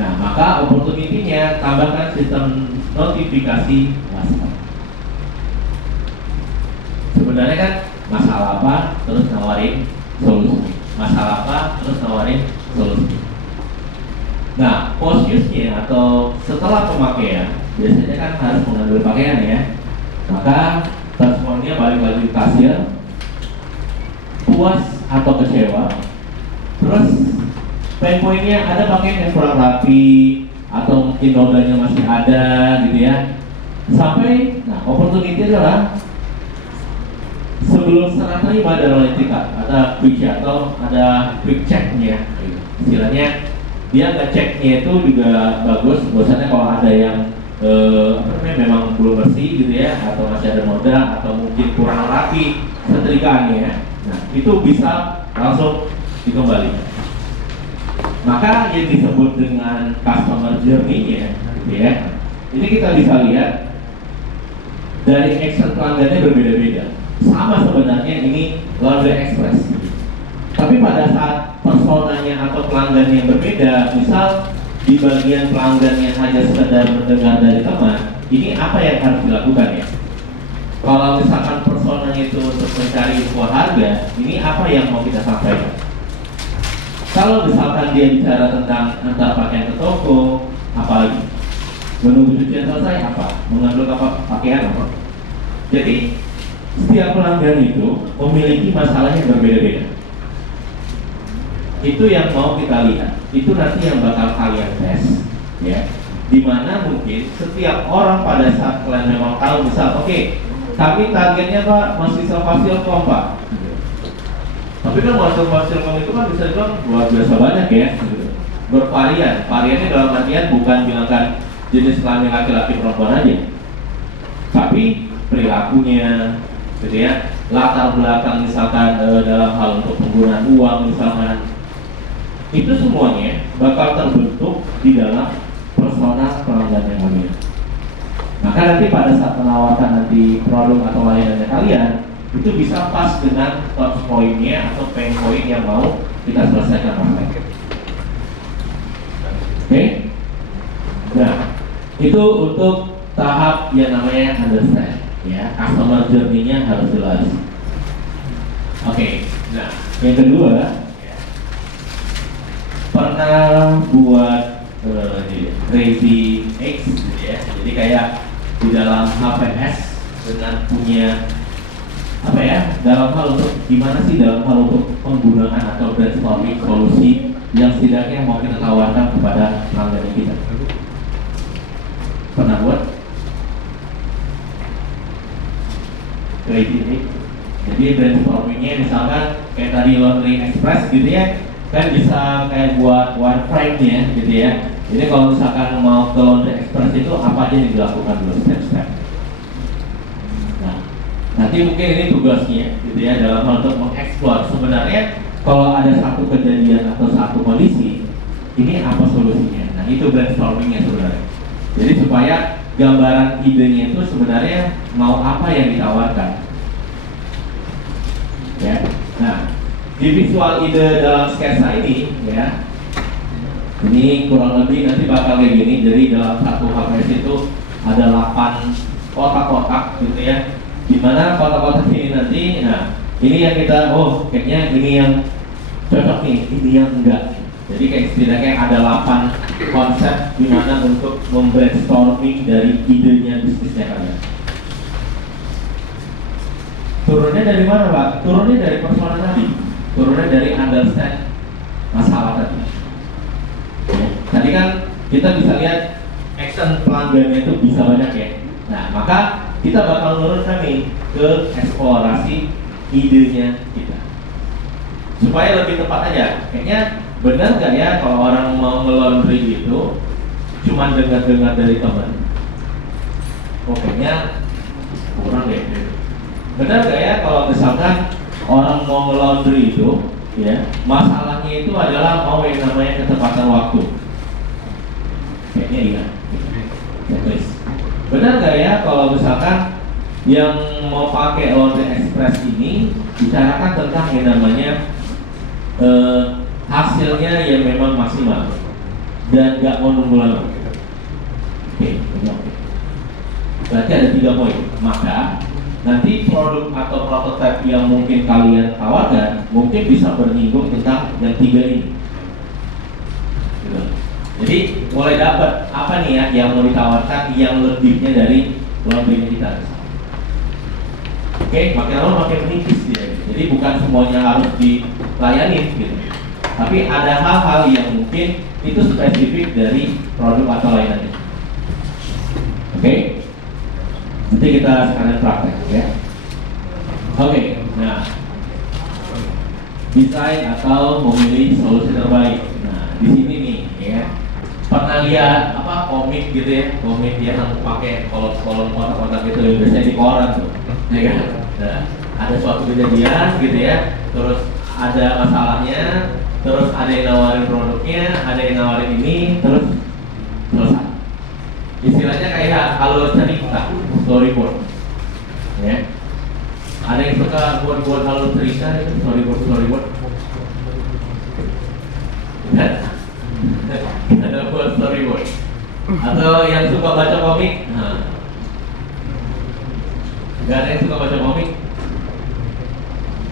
Nah, maka opportunity-nya tambahkan sistem notifikasi WhatsApp. Sebenarnya kan masalah apa, terus nawarin solusi. Masalah apa, terus nawarin solusi. Nah, post use-nya atau setelah pemakaian, biasanya kan harus mengambil pakaian ya. Maka touch point-nya balik lagi ke kasir, puas atau kecewa. Terus pain point-nya ada pakaian yang kurang rapi atau mungkin nodanya masih ada gitu ya. Sampai, nah opportunity adalah sebelum serah terima dan oleh tingkat ada quick check atau ada quick check-nya. Istilahnya dia ngeceknya itu juga bagus. Biasanya kalau ada yang memang belum bersih gitu ya, atau masih ada noda atau mungkin kurang rapi setrikaannya, nah itu bisa langsung dikembalikan. Maka yang disebut dengan customer journey-nya gitu ya, ini kita bisa lihat dari action pelanggannya berbeda-beda. Sama sebenarnya ini Laundry Express, tapi pada saat personanya atau pelanggan yang berbeda, misal di bagian pelanggan yang hanya sekedar mendengar dari teman, ini apa yang harus dilakukan ya? Kalau misalkan personanya itu untuk mencari info harga, ini apa yang mau kita sampaikan? Kalau misalkan dia bicara tentang antar pakaian ke toko, apalagi menunggu cucian selesai apa? Mengambil pakaian apa? Jadi setiap pelanggan itu memiliki masalah yang berbeda-beda. Itu yang mau kita lihat. Itu nanti yang bakal kalian tes, ya. Dimana mungkin setiap orang pada saat kalian memang tahu, misal, oke, kami targetnya Pak mahasiswa Fasilkom Pak. Tapi kan mahasiswa Fasilkom itu kan bisa dibilang luar biasa banyak ya, bervarian. Variannya dalam artian bukan bilangkan jenis kelamin laki-laki perempuan aja, tapi perilakunya, gitu ya, latar belakang misalkan dalam hal untuk penggunaan uang misalkan, itu semuanya bakal terbentuk di dalam persona pelanggan yang kalian. Maka nanti pada saat menawarkan nanti produk atau layanannya kalian, itu bisa pas dengan touch point-nya atau pain point yang mau kita selesaikan masalah. Oke? Nah, itu untuk tahap yang namanya understand, ya, customer journey-nya harus jelas. Oke, nah yang kedua, pernah buat Crazy X gitu ya. Jadi kayak di dalam HPS dengan punya apa ya, dalam hal untuk gimana sih dalam hal untuk penggunaan atau brainstorming solusi yang setidaknya mau kita tawarkan kepada pelanggan kita. Pernah buat? Creative. Jadi brainstormingnya misalkan kayak tadi Laundry Express gitu ya, kan bisa kayak buat wireframe ya gitu ya. Jadi kalau misalkan mau ke Laundry Express itu apa aja yang dilakukan dulu step-step. Nah, nanti mungkin ini tugasnya gitu ya dalam hal untuk mengeksplor sebenarnya kalau ada satu kejadian atau satu kondisi ini apa solusinya. Nah itu brainstormingnya sebenarnya. Jadi supaya gambaran idenya itu sebenarnya mau apa yang ditawarkan. Ya. Nah, di visual ide dalam sketsa ini ya, ini kurang lebih nanti bakal kayak gini. Jadi dalam satu HPS itu ada 8 kotak-kotak gitu ya. Dimana kotak-kotak ini nanti, nah ini yang kita, oh kayaknya ini yang cocok nih, ini yang enggak. Jadi kayak setidaknya ada 8 konsep dimana untuk membrainstorming dari idenya bisnisnya kalian. Turunnya dari mana Pak? Turunnya dari persoalan tadi. Turunnya dari understand masalah tadi. Ya, tadi kan kita bisa lihat action pelanggannya itu bisa banyak ya. Nah maka kita bakal nurunkan nih ke eksplorasi idenya kita. Supaya lebih tepat aja, kayaknya benar nggak ya kalau orang mau nge-laundry itu cuma dengar-dengar dari teman? Oh kayaknya kurang deh. Benar nggak ya kalau misalkan orang mau nge-laundry itu, ya masalahnya itu adalah mau yang namanya ketepatan waktu? Kayaknya iya. Checklist. Benar nggak ya kalau misalkan yang mau pakai Laundry Express ini bicarakan tentang yang namanya hasilnya yang memang maksimal dan nggak mau nunggu lama. Oke. Berarti ada 3 poin. Maka nanti produk atau prototipe yang mungkin kalian tawarkan mungkin bisa bernyinggung tentang yang 3 ini. Gitu. Jadi mulai dapat apa nih ya yang mau ditawarkan yang lebihnya dari laundry kita. Oke, makin lama makin menipis dia. Jadi bukan semuanya harus dilayani gitu. Tapi ada hal-hal yang mungkin itu spesifik dari produk atau lainannya. Oke, nanti kita sekalian praktek ya. Oke, nah desain atau memilih solusi terbaik. Nah di sini nih ya, pernah lihat apa komik gitu ya, komik yang pakai kolom-kolom kotak-kotak gitu yang biasanya di koran tuh, ya kan? Nah, ada suatu kejadian gitu ya, terus ada masalahnya, terus ada yang nawarin produknya, ada yang nawarin ini, terus selesai. Istilahnya kayak alur cerita, storyboard. Ya. Ada yang suka buat alur cerita itu storyboard. Ada buat storyboard. Atau yang suka baca komik, nah. Gak ada yang suka baca komik?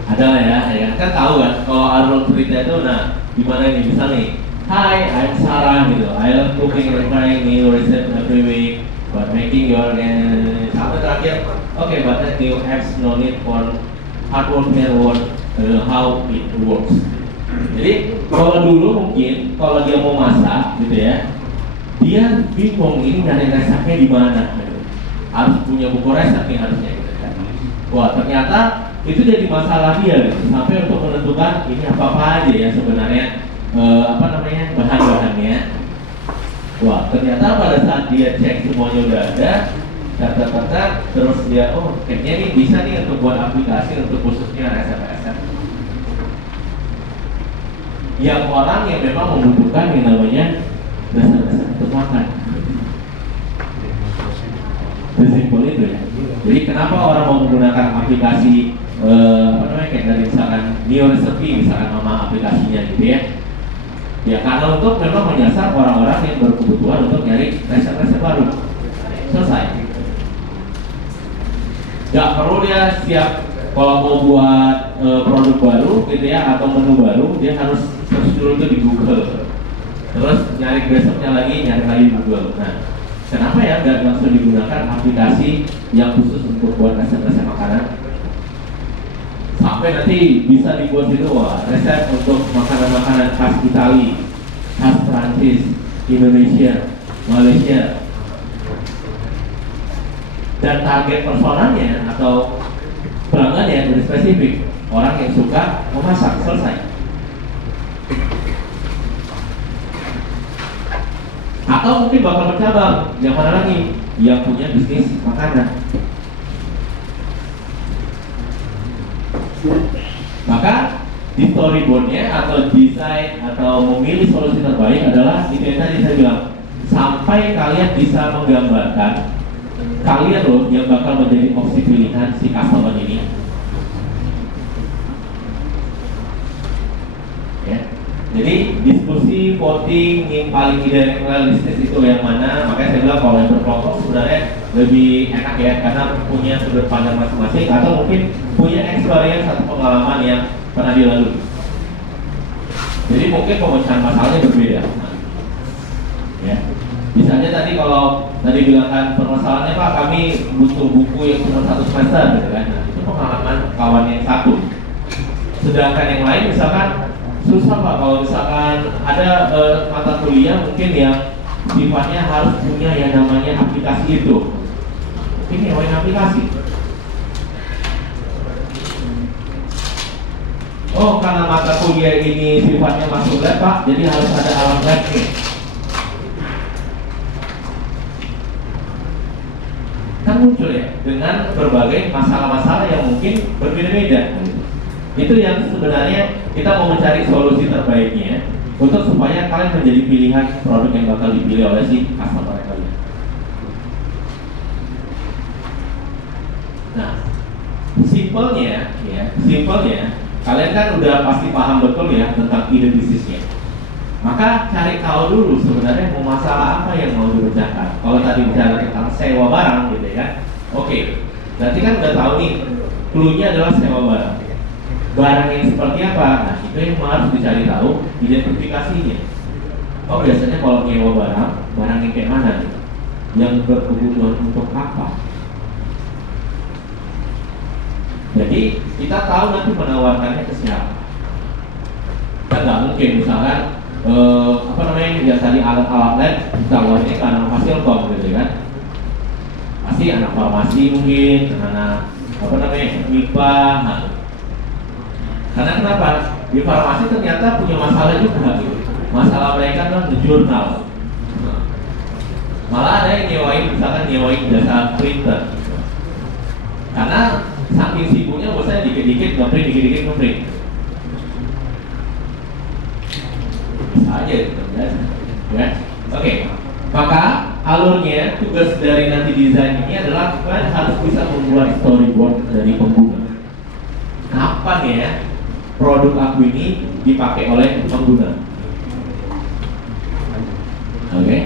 Ada ya, kan tahu kan kalau alur cerita itu, nah gimana nih, misal nih, hi, I'm Sarah gitu, I love cooking and trying new recipe every week, but making your sampai terakhir, okay, but that new apps no need for hard work here how it works. Jadi kalau dulu mungkin kalau dia mau masak gitu ya, dia bingung ini dari resepnya di mana, gitu. Harus punya buku resep nih harusnya gitu kan. Wah ternyata itu jadi masalah dia gitu. Sampai untuk menentukan ini apa aja ya sebenarnya bahan-bahannya. Wah ternyata pada saat dia cek semuanya udah ada, data-data, terus dia oh kayaknya ini bisa nih untuk buat aplikasi untuk khususnya resep-resep. Yang orang yang memang membutuhkan yang namanya resep-resep untuk makan. Sesimpel itu ya. Jadi kenapa orang mau menggunakan aplikasi kayak dari misalkan New Recipe misalkan nama aplikasinya gitu ya. Ya karena untuk memang menyasar orang-orang yang berkebutuhan untuk nyari resep-resep baru. Selesai. Gak perlu dia siap kalau mau buat produk baru gitu ya atau menu baru dia harus search dulu itu di Google. Terus nyari resepnya lagi, nyari lagi di Google. Nah, kenapa ya nggak langsung digunakan aplikasi yang khusus untuk buat resep-resep makanan? Sampai nanti bisa dibuat itu wah, resep untuk makanan-makanan khas Itali, khas Prancis, Indonesia, Malaysia. dan target personanya atau pelanggannya lebih spesifik, orang yang suka memasak, selesai. Atau mungkin bakal bercabang, yang mana lagi? Yang punya bisnis makanan. Maka di storyboardnya atau desain atau memilih solusi terbaik adalah itu yang tadi saya bilang, sampai kalian bisa menggambarkan kalian loh yang bakal menjadi opsi pilihan si customer ini. Ya. Jadi diskusi, voting yang paling tidak realistis itu yang mana? Makanya saya bilang kalau yang berkelompok sebenarnya lebih enak ya, karena punya sudut pandang masing-masing atau mungkin punya experience atau pengalaman yang pernah dilalui. Jadi mungkin pemecahan masalahnya berbeda. Ya. Misalnya tadi kalau tadi bilangkan permasalahannya Pak, kami butuh buku yang cuma 1 semester gitu kan. Nah, itu pengalaman kawan yang satu. Sedangkan yang lain misalkan susah Pak, kalau misalkan ada mata kuliah mungkin yang sifatnya harus punya yang namanya aplikasi itu. Mungkin nyewain aplikasi. Oh, karena mata kuliah ini sifatnya masuk lab Pak, jadi harus ada alat lab nih. Kan muncul ya, dengan berbagai masalah-masalah yang mungkin berbeda-beda. Itu yang sebenarnya kita mau mencari solusi terbaiknya untuk supaya kalian menjadi pilihan produk yang bakal dipilih oleh si customer kalian. Nah, simpelnya, kalian kan udah pasti paham betul ya tentang ide bisnisnya. Maka cari tahu dulu sebenarnya mau masalah apa yang mau dipecahkan. Kalau tadi bicara tentang sewa barang gitu ya, oke, berarti kan udah tahu nih, clue-nya adalah sewa barang. Barang yang seperti apa? Nah, itu yang harus dicari tahu identifikasinya. Oh, biasanya kalau nyewa barang yang kayak mana nih? Yang berkebutuhan untuk apa? Jadi kita tahu nanti menawarkannya ke siapa. Kan nggak mungkin misalkan yang tadi alat-alat lab ditawarnya ke anak fasilkom gitu kan? Pasti anak farmasi mungkin, anak MIPA. Nah, karena kenapa? Di farmasi ternyata punya masalah juga gitu. Masalah mereka kan di jurnal. Malah ada yang nyewain jasa printer. Karena saking sibuknya bosnya dikit-dikit nge-print, dikit-dikit nge-print. Bisa aja gitu, ya. Oke. Maka alurnya, tugas dari nanti desain ini adalah kalian harus bisa membuat storyboard dari pengguna. Kapan ya produk aku ini dipakai oleh pengguna? Oke.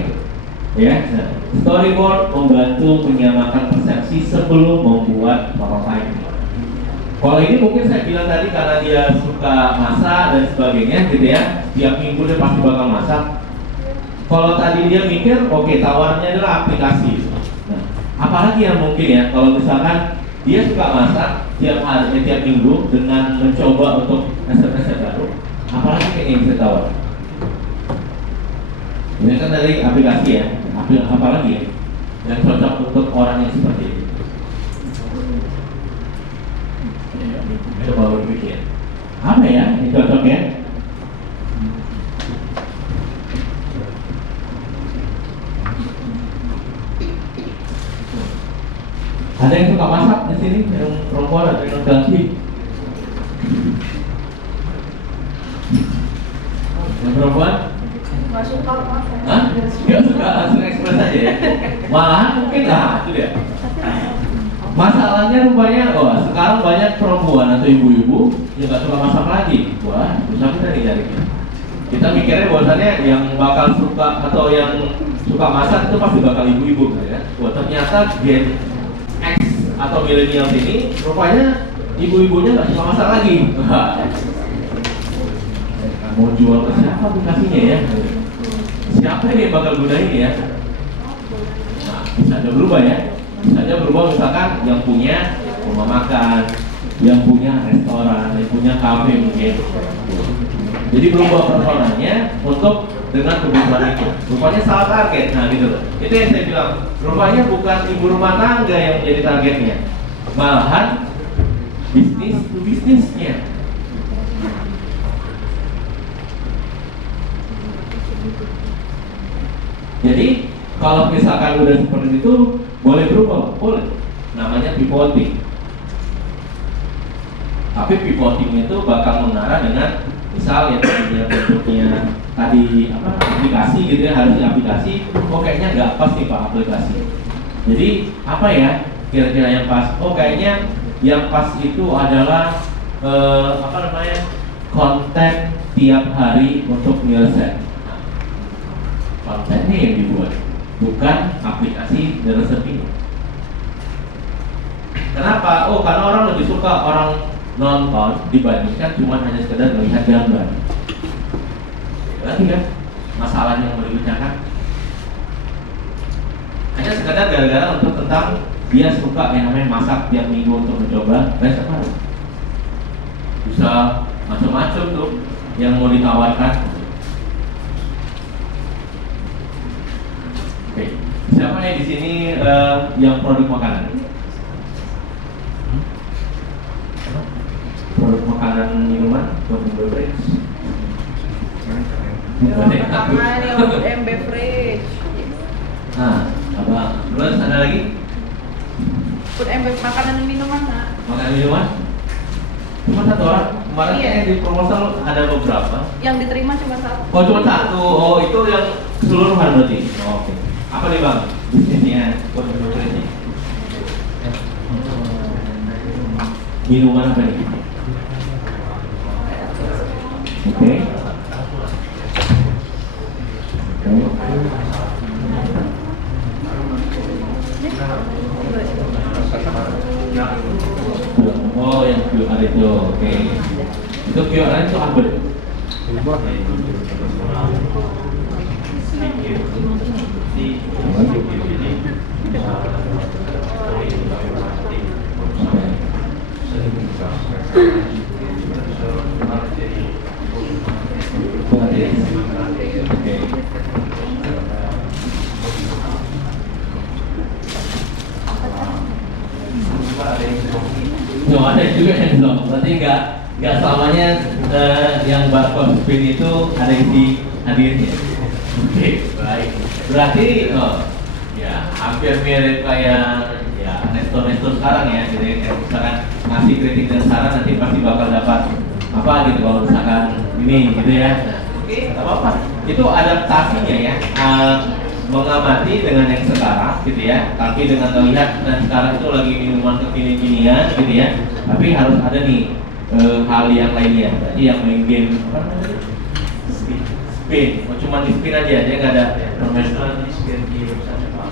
Ya, nah, storyboard membantu menyamakan persepsi sebelum membuat prototype. Kalau ini mungkin saya bilang tadi karena dia suka masak dan sebagainya gitu ya, tiap minggu dia pasti bakal masak. Kalau tadi dia mikir, oke, tawarannya adalah aplikasi. Nah, apalagi yang mungkin ya, kalau misalkan dia suka masak tiap hari, tiap minggu dengan mencoba untuk resep-resep baru, apalagi yang bisa tawar? Ini kan dari aplikasi ya, apalagi ya yang cocok untuk orang yang seperti ini. Coba berpikir, apa ya yang cocok ya? Ada yang suka masak di sini, yang perempuan atau yang laki? Yang perempuan? Nggak suka masak. Hah? Nggak suka, langsung ekspres aja ya? Malahan mungkin itu dia. Masalahnya rupanya, sekarang banyak perempuan atau ibu-ibu yang nggak suka masak lagi. Wah, susah kita nih cari. Kita mikirnya bahwasannya yang bakal suka atau yang suka masak itu pasti bakal ibu-ibu ya. Wah, ternyata Gen X atau milenial ini rupanya ibu-ibunya nggak suka masak lagi. Mau jual ke siapa aplikasinya ya? Siapa yang bakal gunain ya? Nah, bisa aja berubah ya. Bisa aja berubah misalkan yang punya rumah makan, yang punya restoran, yang punya kafe mungkin. Jadi berubah personanya untuk dengan kebutuhan itu. Rupanya salah target. Nah gitu loh. Itu yang saya bilang. Rupanya bukan ibu rumah tangga yang menjadi targetnya, malahan bisnis to bisnisnya. Jadi kalau misalkan udah seperti itu boleh berubah, boleh. Namanya pivoting. Tapi pivoting itu bakal mengarah dengan misal yang tadinya bentuknya tadi apa aplikasi gitu ya, harusnya aplikasi. Oh kayaknya nggak pas nih Pak aplikasi. Jadi apa ya kira-kira yang pas? Oh kayaknya yang pas itu adalah apa namanya konten tiap hari untuk nyelesain. Kontennya yang dibuat, bukan aplikasi reserving. Kenapa? Oh karena orang lebih suka orang nonton dibandingkan cuma hanya sekedar melihat gambar. Lagi kan masalah yang mau dibicarakan hanya sekedar gara-gara untuk tentang dia suka yang namanya masak tiap minggu untuk mencoba restoran. Bisa macam-macam tuh yang mau ditawarkan. Oke, siapa yang di sini yang produk makanan? Produk makanan minuman, food and beverage. Makanan yang food and beverage. Nah, apa? Terus ada lagi? Food and beverage, makanan dan minuman, Nak. Makanan minuman? Cuma satu orang. Kemarin Iya. kayaknya di proposal ada beberapa. Yang diterima cuma satu. Oh, cuma satu. Oh, itu yang keseluruhan berarti. Oh, oke. Apa nih Bang? Bisnisnya food and beverage. Minuman apa nih? Oke. Oh, yang QR itu, oke. Itu QR itu apa? No, ada juga yang belum. Berarti nggak selamanya yang barcode spin itu ada isi hadirnya. Oke, baik. Berarti ya hampir mirip kayak ya Nestor sekarang ya. Jadi kayak misalkan ngasih kritik dan saran nanti pasti bakal dapat apa gitu kalau misalkan ini gitu ya. Oke, nggak apa-apa. Itu adaptasinya ya. Mengamati dengan yang sekarang gitu ya, tapi dengan melihat dan sekarang itu lagi minuman kekinian gitu ya, tapi harus ada nih hal yang lainnya. Jadi yang main game apa namanya? Spin, cuma di spin aja nggak ada profesional di spin game saja Pak.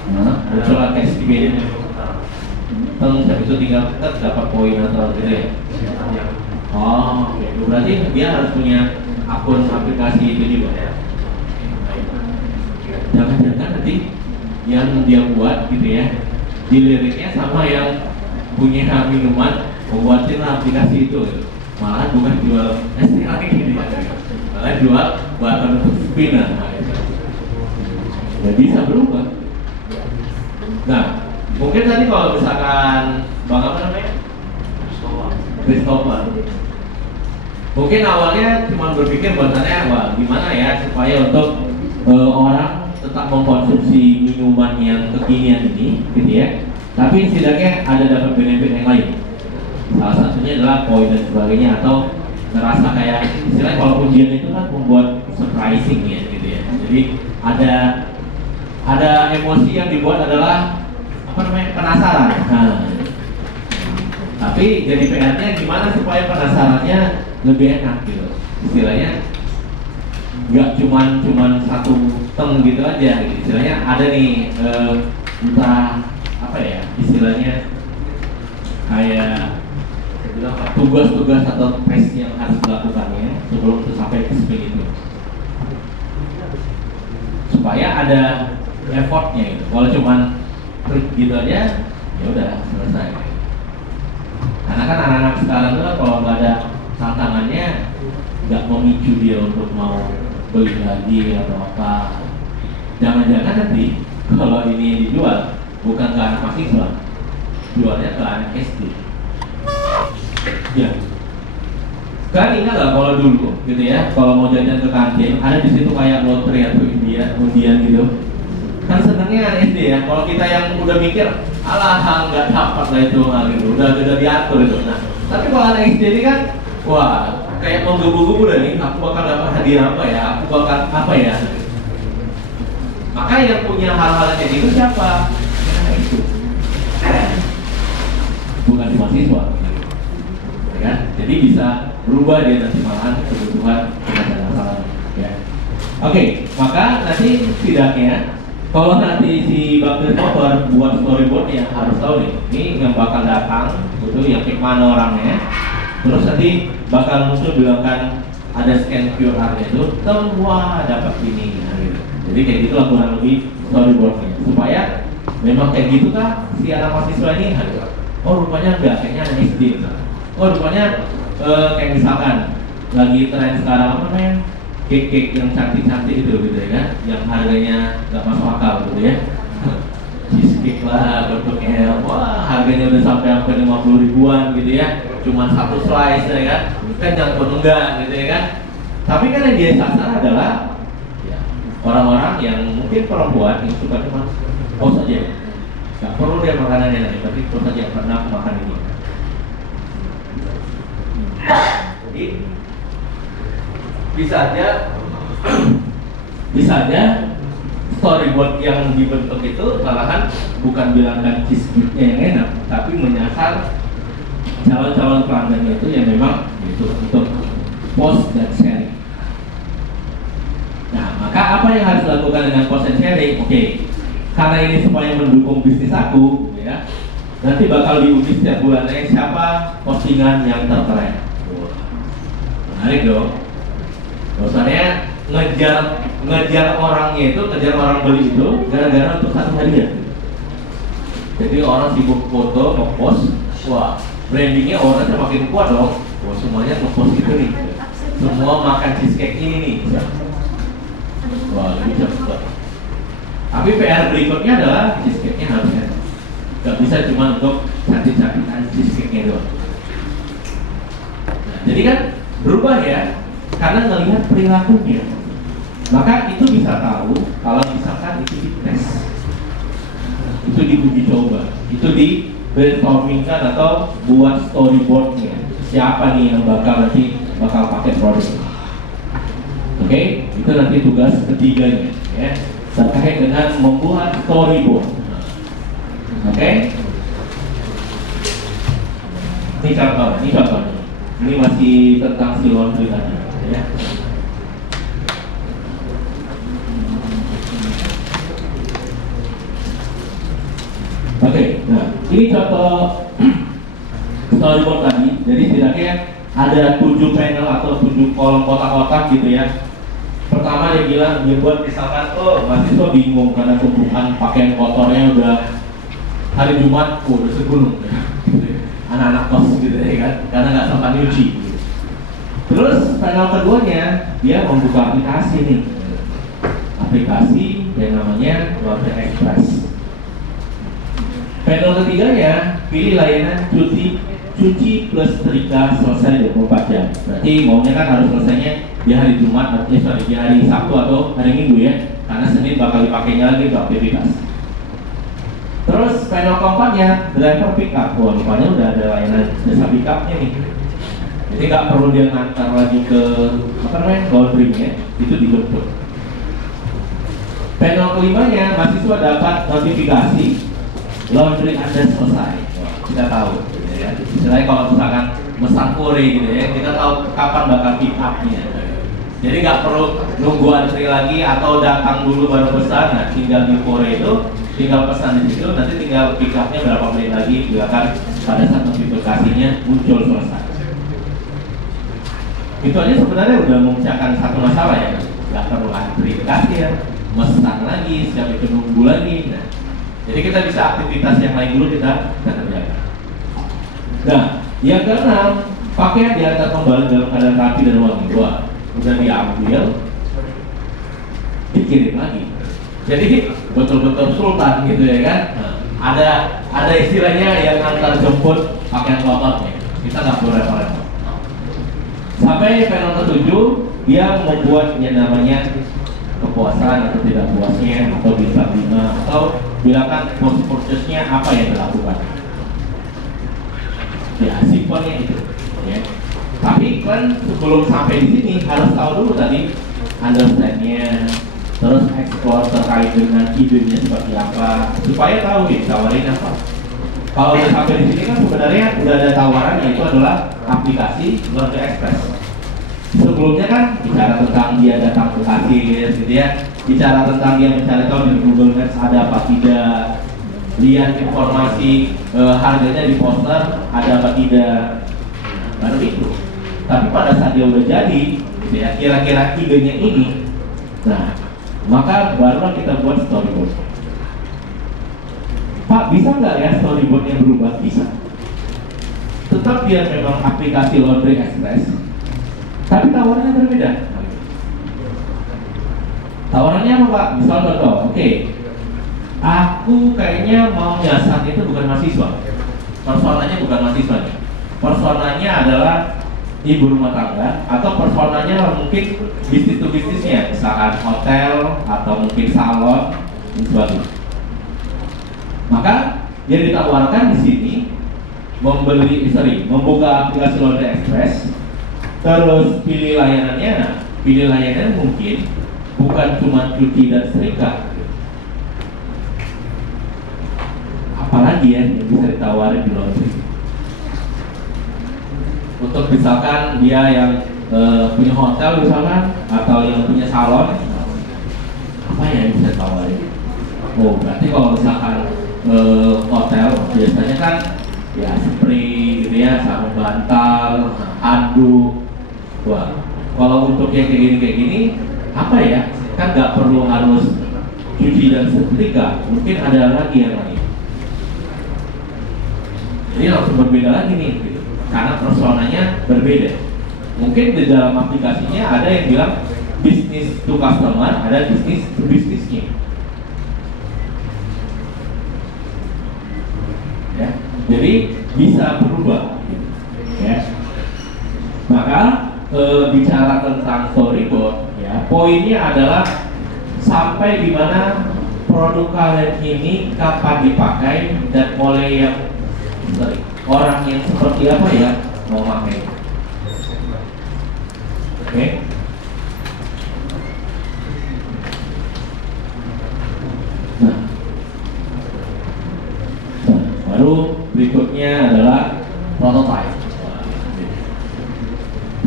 Coba kayak spin, habis itu tinggal dapat poin atau gitu ya. Oh, berarti dia harus punya akun aplikasi itu juga ya. Jangan-jangan nanti yang dia buat gitu ya, di liriknya sama yang punya minuman membuatin aplikasi itu gitu. Malah bukan jual es teh lagi gitu ya, malah jual bahkan untuk spinner gitu. Ya bisa berubah. Nah mungkin tadi kalau misalkan Bang apa namanya? Christopher mungkin awalnya cuma berpikir bahwasannya wah gimana ya supaya untuk orang tetap mengkonsumsi minuman yang kekinian ini, gitu ya. Tapi setidaknya ada dapat benefit yang lain. Salah satunya adalah poin dan sebagainya atau ngerasa kayak istilahnya kalau ujian itu kan membuat surprising ya, gitu ya. Jadi ada emosi yang dibuat adalah apa namanya penasaran. Nah, tapi jadi PR-nya gimana supaya penasarannya lebih enak gitu. Istilahnya nggak cuman satu teng gitu aja, istilahnya ada nih entah apa ya istilahnya kayak tugas-tugas atau tes yang harus dilakukannya sebelum sampai ke spin itu supaya ada effortnya gitu. Kalau cuman klik gitu aja ya udah selesai. Karena kan anak-anak sekarang tuh kalau nggak ada tantangannya nggak memicu dia untuk mau beli lagi atau apa. Jangan-jangan nanti kalau ini dijual bukan ke anak mahasiswa, jualnya ke anak SD. Ya. Kan ingat nggak kalau dulu gitu ya, kalau mau jajan ke kantin ada di situ kayak lotre atau undian gitu. Kan senengnya anak SD ya. Kalau kita yang udah mikir, alah nggak dapat lah itu, gitu. Udah diatur itu. Nah, tapi kalau anak SD ini kan, wah kayak mau gebu-gebu deh nih. Aku bakal dapat hadiah apa ya? Aku bakal apa ya? Maka yang punya hal-hal kayak gitu siapa? Ya, itu. Bukan mahasiswa. Ya, jadi bisa berubah dia nanti malahan kebutuhan dan masalah. Ya. Oke, maka nanti setidaknya kalau nanti si Bang Christopher buat storyboardnya harus tahu nih, ini yang bakal datang, itu yang kayak mana orangnya. Terus nanti bakal muncul bilangkan ada scan QR-nya itu, semua dapat ini. Nah, gitu. Jadi kayak gitu lah kurang lebih storyboardnya, supaya memang kayak gitu kan si anak mahasiswa ini, oh rupanya enggak, kayaknya ada SD. Oh rupanya kayak misalkan lagi tren sekarang apa namanya, cake yang cantik-cantik itu gitu ya kan, yang harganya nggak masuk akal gitu ya. Cheesecake lah bentuknya, wah harganya udah sampai 50 ribuan gitu ya, cuma satu slice ya kan, yang pun enggak gitu ya kan. Tapi kan yang dia sasar adalah ya, orang-orang yang mungkin perempuan yang suka cuma pos aja, nggak perlu dia makanannya nanti, tapi pos aja pernah makan ini. Jadi bisa aja storyboard yang dibentuk itu malahan bukan bilangkan cheesecake-nya yang enak, tapi menyasar calon-calon pelanggannya itu yang memang itu untuk post dan sharing. Nah, maka apa yang harus dilakukan dengan post dan sharing? Oke, karena ini supaya mendukung bisnis aku, ya, nanti bakal diuji setiap bulannya siapa postingan yang terkeren. Menarik dong. Maksudnya ngejar orangnya itu, ngejar orang beli itu gara-gara untuk satu hadiah. Jadi orang sibuk foto, ngepost, wah brandingnya orangnya makin kuat dong. Wah semuanya ngepost itu nih, semua makan cheesecake ini nih. Wah lebih cepat. Tapi PR berikutnya adalah cheesecake-nya harus enak. Gak bisa cuma untuk cantik-cantikan cheesecake-nya doang. Nah, jadi kan berubah ya, karena melihat perilakunya. Maka itu bisa tahu kalau misalkan itu dites, itu diuji coba, itu di brainstormingkan atau buat storyboardnya. Siapa nih yang bakal pakai produk? Oke, itu nanti tugas ketiganya ya, terkait dengan membuat storyboard. Oke, ini contoh. Ini masih tentang si laundry tadi ya. Oke, nah ini contoh storyboard tadi. Jadi setidaknya ada 7 panel atau 7 kolom kotak-kotak gitu ya. Pertama dia buat misalkan, oh mahasiswa bingung karena tumpukan pakaian kotornya udah hari Jumat, udah segunung. Anak-anak kos gitu ya kan, karena nggak sempat nyuci. Terus panel keduanya dia membuka aplikasi nih, aplikasi yang namanya Laundry Express. Panel ketiganya pilih layanan cuci plus setrika selesai 24 jam. Berarti maunya kan harus selesainya di hari Jumat, di hari Sabtu atau hari Minggu ya, karena Senin bakal dipakainya lagi untuk aktivitas. Terus panel keempatnya driver pickup. Wah, rupanya udah ada layanan jasa pickupnya nih. Jadi nggak perlu dia ngantar lagi ke laundry-nya, itu dijemput. Panel kelimanya mahasiswa dapat notifikasi laundry Anda selesai. Wah, kita tahu, ya. Misalnya kalau misalkan mesan kore gitu ya, kita tahu kapan bakal pick up-nya. Jadi nggak perlu nunggu antri lagi atau datang dulu baru pesan. Nah, tinggal di kore itu tinggal pesan di situ, nanti tinggal pick up-nya berapa menit lagi, silakan pada saat notifikasinya muncul selesai. Itu aja sebenarnya udah memecahkan satu masalah ya, nggak perlu antri kasir, pesan lagi, siap itu nunggu lagi. Nah, jadi kita bisa aktivitas yang lain dulu kita kerjakan. Nah, yang keenam, pakaian diantar kembali dalam keadaan rapi dan wangi. Wah, udah diambil, dikirim lagi. Jadi betul-betul sultan gitu ya kan. Ada istilahnya yang antar jemput pakaian kotornya. Kita nggak perlu repot-repot. Sampai panel ke-7 dia membuat yang namanya kepuasan atau tidak puasnya atau bintang 5 atau bilangkan purchase-nya apa yang dilakukan. Ya simpelnya itu. Ya. Tapi kan sebelum sampai di sini harus tahu dulu tadi understand-nya, terus explore terkait dengan idenya seperti apa, supaya tahu nih tawarin apa. Kalau udah sampai di sini kan sebenarnya udah ada tawaran, yaitu adalah aplikasi Laundry Express. Sebelumnya kan bicara tentang dia datang ke kasir, gitu ya, bicara tentang dia mencari tahu di Google Maps ada apa tidak, lihat informasi harganya di poster ada apa tidak, baru itu. Tapi pada saat dia udah jadi, gitu ya, kira-kira idenya ini, nah maka barulah kita buat storyboard. Pak, bisa nggak ya storyboardnya berubah? Bisa. Tetap dia memang aplikasi Laundry Express, tapi tawarannya berbeda. Tawarannya apa Pak? Misal contoh, oke, aku kayaknya mau nyasar itu bukan mahasiswa. Personanya bukan mahasiswanya. Personanya adalah ibu rumah tangga, atau personanya mungkin bisnis to bisnisnya, misalkan hotel atau mungkin salon dan sebagainya. Maka yang ditawarkan di sini membuka aplikasi Laundry Express, terus pilih layanannya. Nah, pilih layanan mungkin bukan cuma cuci dan setrika, apalagi ya yang bisa ditawarin di laundry. Untuk misalkan dia yang punya hotel misalkan, atau yang punya salon, apa ya yang bisa ditawarin? Oh, berarti kalau misalkan hotel biasanya kan ya spray gitu ya, sarung bantal, handuk. Wah, kalau untuk yang kayak gini apa ya? Kan nggak perlu harus cuci dan setrika, mungkin ada lagi yang lain. Jadi langsung berbeda lagi nih, gitu. Karena personanya berbeda. Mungkin di dalam aplikasinya ada yang bilang bisnis to customer, ada bisnis to bisnisnya. Ya, jadi bisa berubah. Ya. Maka bicara tentang storyboard, ya, poinnya adalah sampai di mana produk kalian ini kapan dipakai dan oleh yang orang yang seperti apa ya mau pakai. Oke. Nah, baru berikutnya adalah prototype.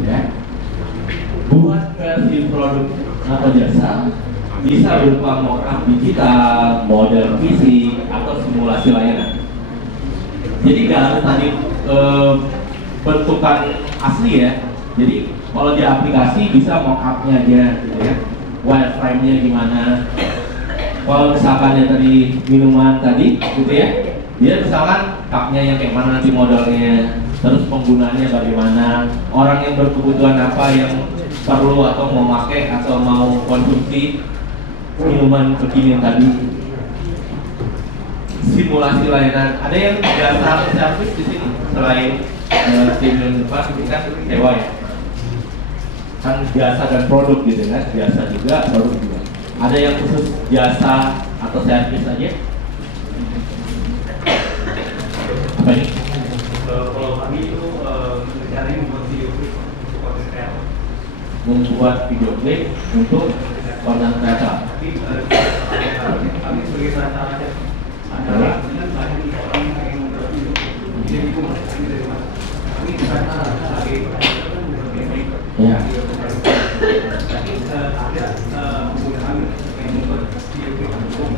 Ya. Buat versi produk atau jasa bisa berupa mockup digital, model fisik, atau simulasi layanan. Jadi nggak harus tadi bentukan asli ya. Jadi kalau di aplikasi bisa mockupnya aja, gitu ya. Wireframe-nya gimana? Kalau misalkan ya tadi minuman tadi, gitu ya, dia misalkan cupnya yang kayak mana nanti modelnya, terus penggunaannya bagaimana, orang yang berkebutuhan apa yang perlu atau mau pakai atau mau konsumsi minuman kekinian tadi. Simulasi layanan, ada yang jasa servis di sini selain tim depan ini kan sewa ya, kan jasa dan produk gitu kan, jasa juga produk juga. Ada yang khusus jasa atau servis aja? Apa ini? Kalau kami itu mencari membuat video klip untuk konten kreator. Membuat video klip untuk konten kreator. Kami sebagai perantara aja. Adalah dengan banyak orang yang ingin membuat video. Jadi itu kami dari mana? Kami perantara sebagai Ya. tapi ada penggunaan yang membuat video klip untuk.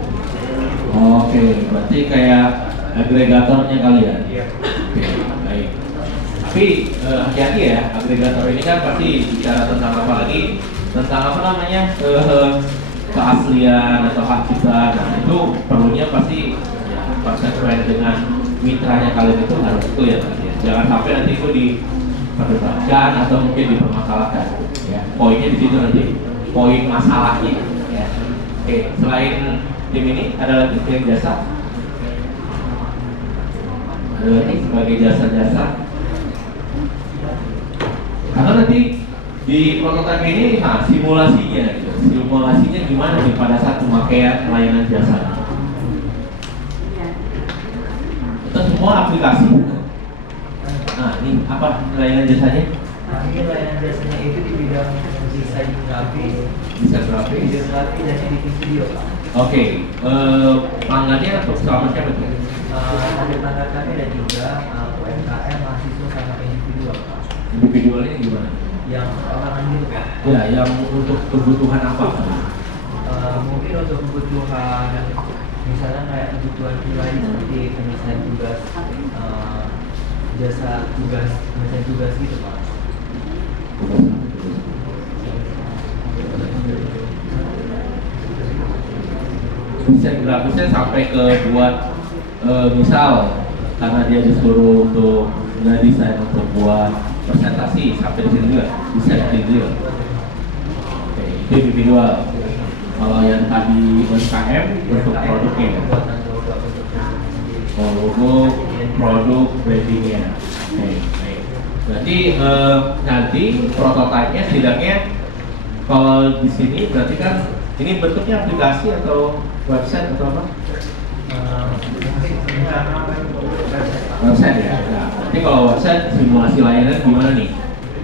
Oke, berarti kayak agregatornya kali ya. Iya. Oke, baik. Tapi hati-hati ya, agregator ini kan pasti bicara tentang apa lagi? Tentang apa namanya? Keaslian atau hak cipta. Nah, itu perlunya pasti ya konsekuen dengan mitranya kalian itu harus itu ya. Jangan sampai nanti itu diperdebatkan atau mungkin dipermasalahkan. Ya, poinnya di situ nanti. Poin masalahnya. Ya. Oke, selain tim ini ada lagi yang jasa? Ada lagi sebagai jasa-jasa? Karena nanti di prototipe ini, nah simulasinya, gitu. Simulasinya gimana nih pada saat pemakaian layanan jasa? Itu semua aplikasi. Nah, ini apa layanan jasanya? Nah, ini layanan jasanya itu di bidang desain grafis, Desain grafis, videografi dan editing video, Pak. Oke, pelanggannya untuk selama siapa tuh? Ada pelanggan kami ada juga UMKM, mahasiswa sama individual, Pak. Individualnya gimana? Yang perorangan gitu, Pak. Ya, yang untuk kebutuhan apa? Mungkin untuk kebutuhan misalnya kayak kebutuhan pribadi seperti penyelesaian tugas, jasa tugas, penyelesaian tugas gitu, Pak. Desain grafisnya sampai ke buat misal karena dia disuruh untuk ngedesain untuk buat presentasi sampai di sini juga desain video. Oke, itu individual. Kalau yang tadi UMKM untuk produknya, logo, produk, brandingnya. Oke, baik. Berarti nanti prototipenya setidaknya kalau di sini berarti kan ini bentuknya aplikasi atau website atau apa? Website ya. Nah, nanti kalau website simulasi layanan gimana nih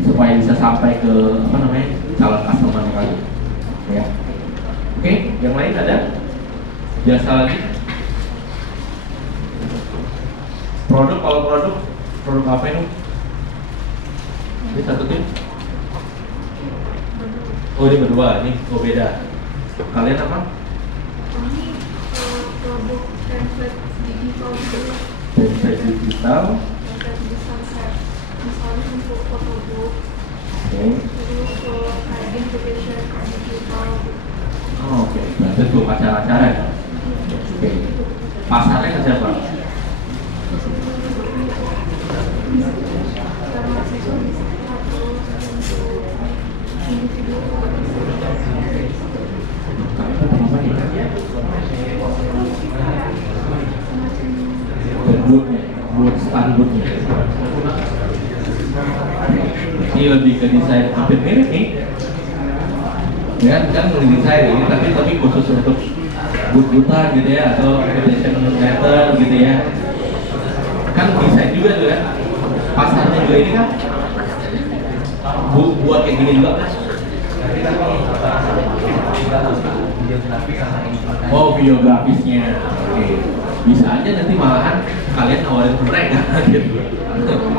supaya bisa sampai ke apa namanya calon customer kali? Ya. Oke, yang lain ada jasa lagi? Produk, kalau produk apa ini? Ini satu tim? Oh ini berdua, ini beda. Kalian apa? Kami produk template digital dulu. Template digital. Template desain set. Misalnya untuk photobook. Oke. Terus kayak invitation digital. Oh, oke. Berarti untuk acara-acara ya? Oke. Pasarnya ke siapa? Karena siswa bisa terus untuk individual. Buat standarnya. Ini lebih ke desain hampir mirip nih. Ya kan desain ini tapi khusus untuk but-butan gitu ya atau invitation letter gitu ya. Kan desain juga tuh kan. Pasarnya juga ini kan buat kayak gini juga kan. Oh, videografisnya. Oke. Bisa aja nanti malahan kalian nawarin ke mereka gitu.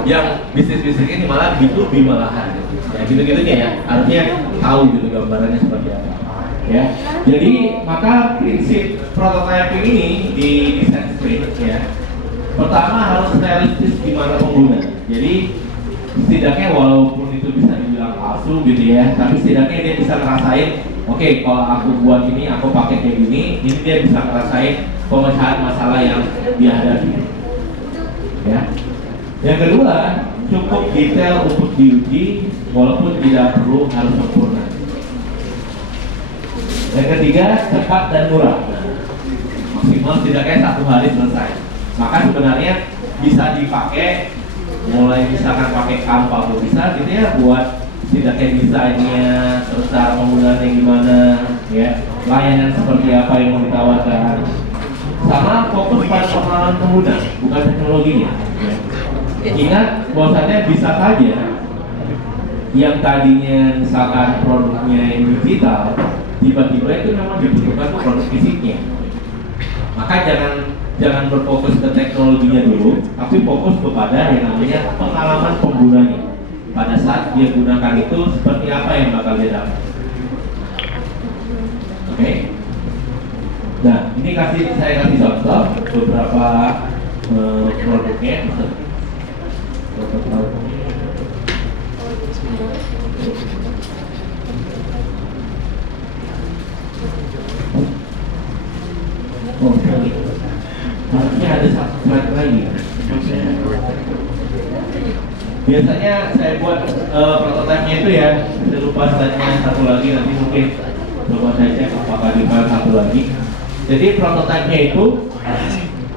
Yang bisnis-bisnis ini malah B2B malahan. Ya gitu-gitunya ya. Harusnya tahu gitu gambarannya seperti apa. Ya. Jadi maka prinsip prototyping ini di design sprint ya. Pertama harus realistis gimana pengguna. Jadi setidaknya walaupun itu bisa dibilang palsu gitu ya, tapi setidaknya dia bisa ngerasain, oke, kalau aku buat ini, aku pakai kayak gini, ini dia bisa ngerasain pemecahan masalah yang dihadapi. Ya. Yang kedua, cukup detail untuk diuji, walaupun tidak perlu harus sempurna. Yang ketiga, cepat dan murah. Maksimal setidaknya 1 hari selesai. Maka sebenarnya bisa dipakai mulai misalkan pakai Canva atau bisa gitu ya buat setidaknya desainnya, terus cara penggunaannya gimana, ya, layanan seperti apa yang mau ditawarkan, sama fokus pada pengalaman pengguna, bukan teknologinya. Ya. Ingat bahwasannya bisa saja yang tadinya misalkan produknya yang digital, tiba-tiba itu memang dibutuhkan produk fisiknya. Maka jangan berfokus ke teknologinya dulu, tapi fokus kepada yang namanya pengalaman penggunanya. Pada saat dia gunakan itu seperti apa yang bakal dia dapat. Oke. Nah, ini saya kasih contoh beberapa produknya. Harusnya ada satu slide lagi. Biasanya saya buat prototipenya itu ya, saya lupa slide-nya satu lagi nanti mungkin Coba saya cek apakah di file satu lagi. Jadi prototipenya itu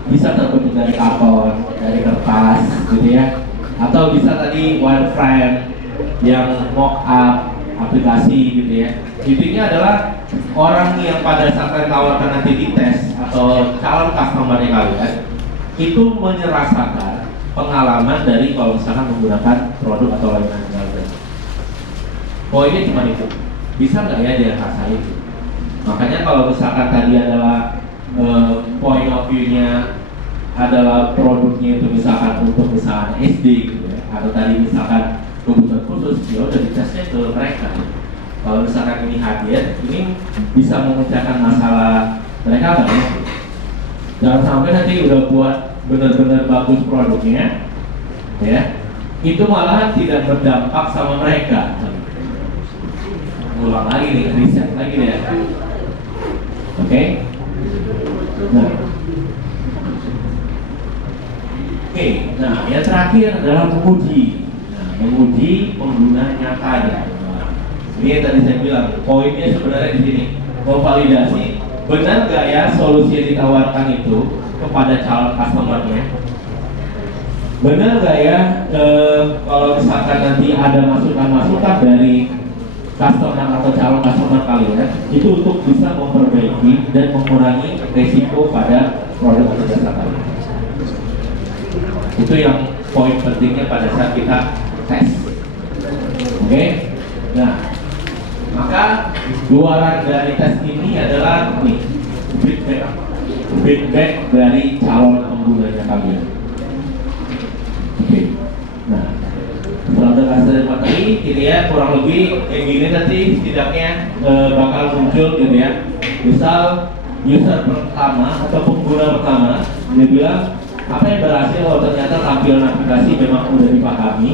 bisa terbentuk dari karton, dari kertas, gitu ya, atau bisa tadi wireframe yang mock up aplikasi, gitu ya. Intinya adalah orang yang pada saat kalian tawarkan nanti di tes atau calon customer-nya kalian itu menyerasakan pengalaman dari kalau misalkan menggunakan produk atau layanan kalian. Poinnya cuma itu, bisa nggak ya dia rasain itu? Makanya kalau misalkan tadi adalah point of view-nya adalah produknya itu misalkan untuk misalkan SD gitu ya, atau tadi misalkan kebutuhan khusus, ya udah ditesnya ke mereka. Kalau misalkan ini hadir, ini bisa memecahkan masalah mereka nggak ya? Jangan sampai nanti udah buat benar-benar bagus produknya, ya, itu malahan tidak berdampak sama mereka. Ulang lagi nih, riset lagi deh. Oke? Nah. Oke, nah yang terakhir adalah menguji. Nah, menguji pengguna nyatanya. Nah, ini yang tadi saya bilang, poinnya sebenarnya di sini. Memvalidasi benar nggak ya solusi yang ditawarkan itu kepada calon customer-nya. Benar nggak ya kalau misalkan nanti ada masukan-masukan dari customer atau calon customer kalian itu untuk bisa memperbaiki dan mengurangi resiko pada produk atau jasa kalian. Itu yang poin pentingnya pada saat kita tes. Oke? Nah, maka luaran dari tes ini adalah nih, feedback dari calon penggunanya kalian. Oke. Nah, setelah kasih materi, gitu ya, kurang lebih kayak gini nanti setidaknya bakal muncul gitu ya. Misal user pertama atau pengguna pertama dia bilang apa yang berhasil, oh ternyata tampilan aplikasi memang udah dipahami.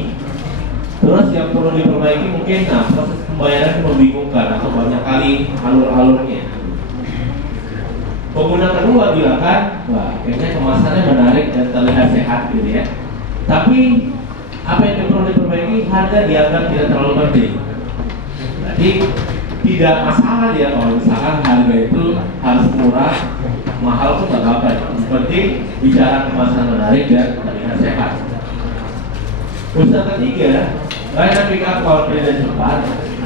Terus yang perlu diperbaiki mungkin, nah proses pembayaran membingungkan atau banyak kali alur-alurnya. Pengguna kedua bilang kan, wah kayaknya kemasannya menarik dan terlihat sehat gitu ya. Tapi apa yang perlu diperbaiki, harga dianggap tidak terlalu penting. Jadi tidak masalah dia kalau misalkan harga itu harus murah, mahal pun nggak apa-apa. Yang penting bicara kemasan menarik dan terlihat sehat. Usaha ketiga, layanan pick up confident dan cepat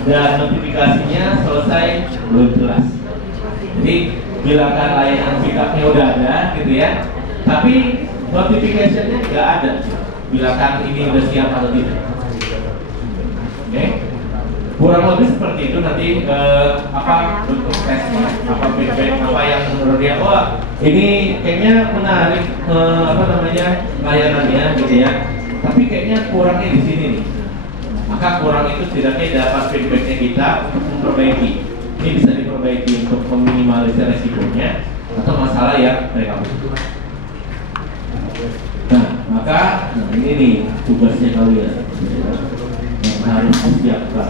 dan notifikasinya selesai belum jelas. Jadi bilangkan layanan pick up-nya udah ada gitu ya, tapi notifikasinya nggak ada. Bilangkan ini udah siap atau tidak. Oke? Kurang lebih seperti itu nanti apa bentuk tesnya, apa feedback, apa yang menurut dia, wah ini kayaknya menarik apa namanya layanannya gitu ya. Tapi kayaknya kurangnya di sini nih. Maka kurang itu setidaknya dapat feedbacknya kita untuk memperbaiki. Ini bisa diperbaiki untuk meminimalisir resikonya atau masalah yang mereka butuhkan. Nah, maka ini nih tugasnya kalian yang harus disiapkan.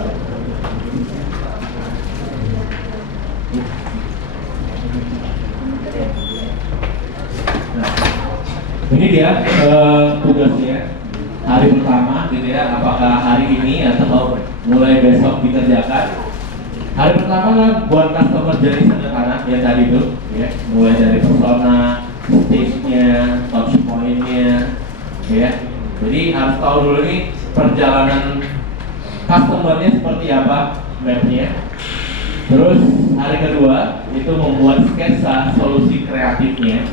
Nah, ini dia tugasnya hari pertama gitu ya, apakah hari ini atau mulai besok dikerjakan. Hari pertama kan buat customer journey sederhana ya tadi itu ya, mulai dari persona, stage-nya, touch point-nya ya. Jadi harus tahu dulu nih perjalanan customer-nya seperti apa, map-nya. Terus hari kedua itu membuat sketsa solusi kreatifnya.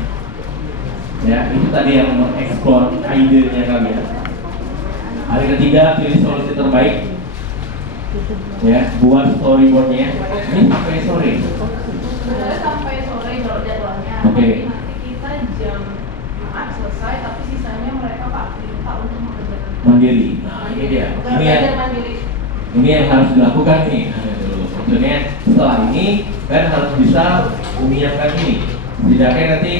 Ya, itu tadi yang mengeksplor ide-nya kalian. Hari ketiga pilih solusi terbaik. Ya, buat storyboard-nya. Ini sampai sore. Sebenarnya sampai sore kalau jadwalnya. Oke. Nanti kita jam Jumat selesai, tapi sisanya mereka minta untuk mengerjakan Mandiri. Nah, ini dia. belajar mandiri. Ini yang harus dilakukan nih. Maksudnya setelah ini kan harus bisa menyiapkan ini. Setidaknya nanti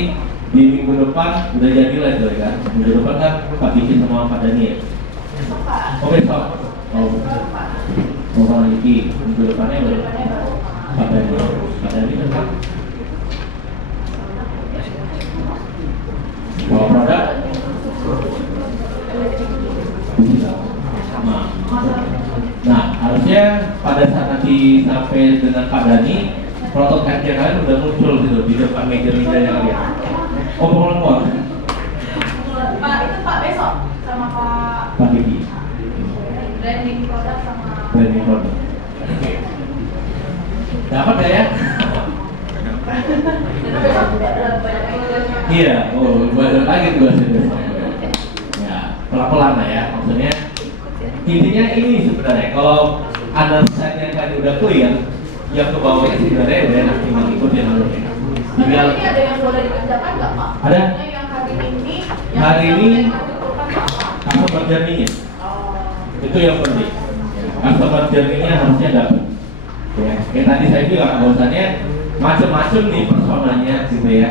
di minggu depan udah jadi lah itu kan. Minggu depan kan Pak Diki sama Pak Daniel. Besok Pak. Oh besok. Oh, mau Pak Diki. Minggu depannya baru Pak Daniel. Pak Daniel kan. Kalau produk sama. Nah, harusnya pada saat nanti sampai dengan Pak Dani prototipe kalian udah muncul gitu di depan meja yang kalian. Oh, belum. Pak, itu Pak besok sama Pak Diki. branding produk sama Branding produk. Dapat ya? itu besok banyak iklannya. Iya, oh balik lagi tuh ya, pelan-pelan lah ya, maksudnya intinya ini sebenarnya kalau understand yang tadi udah clear, yang ke bawahnya sebenarnya udah enak tinggal ikutin alurnya. Tinggal Ini ada yang boleh dikerjakan nggak Pak? Ada. Maksudnya yang Hari ini apa? customer journey-nya Oh. itu yang penting. Customer journey-nya harusnya dapat. Ya, kayak tadi saya bilang bahwasannya macam-macam nih personanya gitu ya.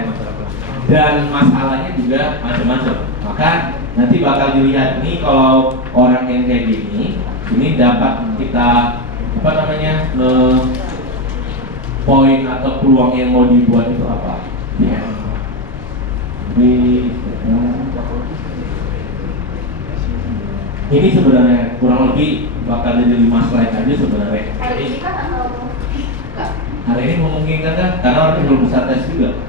Dan masalahnya juga macam-macam. Maka nanti bakal dilihat nih kalau orang yang kayak gini, ini dapat kita apa namanya poin atau peluang yang mau dibuat itu apa? Ya. Ini sebenarnya kurang lebih bakal jadi 5 slide aja sebenarnya. Hari ini kan atau enggak? Hari ini memungkinkan kan? Karena orang belum bisa tes juga.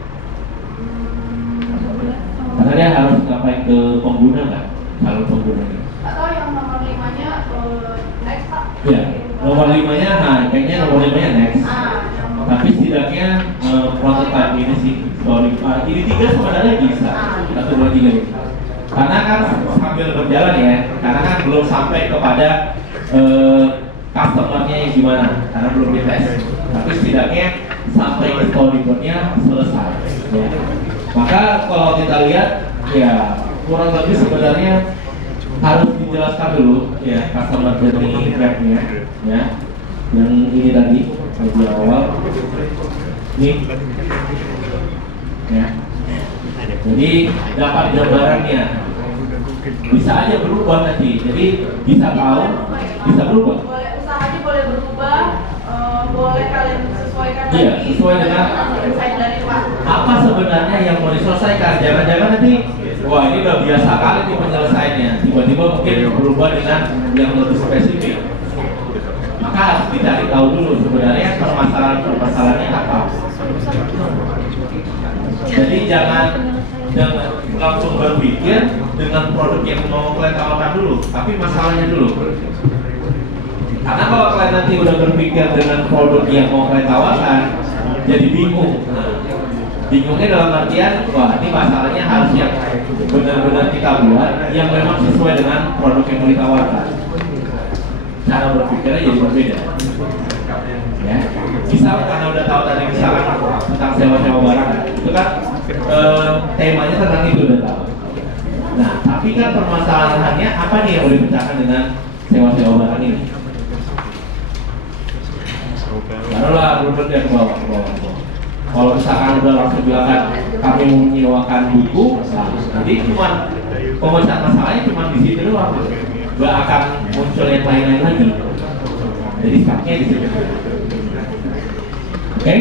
Karena dia harus sampai ke pengguna kan, calon pengguna. Atau yang nomor 5-nya next Pak? Ya, nomor 5-nya, nah kayaknya nomor 5-nya next. Tapi setidaknya prototype ini sih, sorry, ini 3 sebenarnya bisa, 1, 2, 3 ini. Karena kan sambil berjalan ya, karena kan belum sampai kepada customer-nya yang gimana, karena belum dites. Tapi setidaknya sampai ke storyboard-nya selesai. Ya. Maka kalau kita lihat, ya kurang lebih sebenarnya harus dijelaskan dulu ya customer journey map-nya, ya. Yang ini tadi di awal, nih, ya. Jadi dapat gambarannya, bisa aja berubah nanti. Jadi bisa tahu, bisa berubah. Boleh usahanya boleh berubah, boleh kalian sesuaikan Iya, lagi. sesuai dengan insight dari Pak. apa sebenarnya yang mau diselesaikan. Jangan-jangan nanti, wah ini udah biasa kali nih penyelesaiannya. Tiba-tiba mungkin berubah dengan yang lebih spesifik. Maka harus dicari tahu dulu sebenarnya permasalahannya apa. Jadi jangan langsung berpikir dengan produk yang mau kalian tawarkan dulu, tapi masalahnya dulu. Karena kalau kalian nanti udah berpikir dengan produk yang mau kalian tawarkan, jadi bingung. Bingungnya dalam artian, wah ini masalahnya harus yang benar-benar kita buat yang memang sesuai dengan produk yang mau ditawarkan. Cara berpikirnya jadi berbeda. Ya, misal karena udah tahu tadi misalkan tentang sewa-sewa barang, itu kan temanya tentang itu udah tahu. Nah, tapi kan permasalahannya apa nih yang boleh dipecahkan dengan sewa-sewa barang ini? Barulah berubah ke bawah. Kalau misalkan udah langsung bilang kan kami menyewakan buku, nah, nanti cuma pemecahan masalahnya cuma di situ doang, nggak akan muncul yang lain-lain lagi. Jadi stucknya di situ. Oke?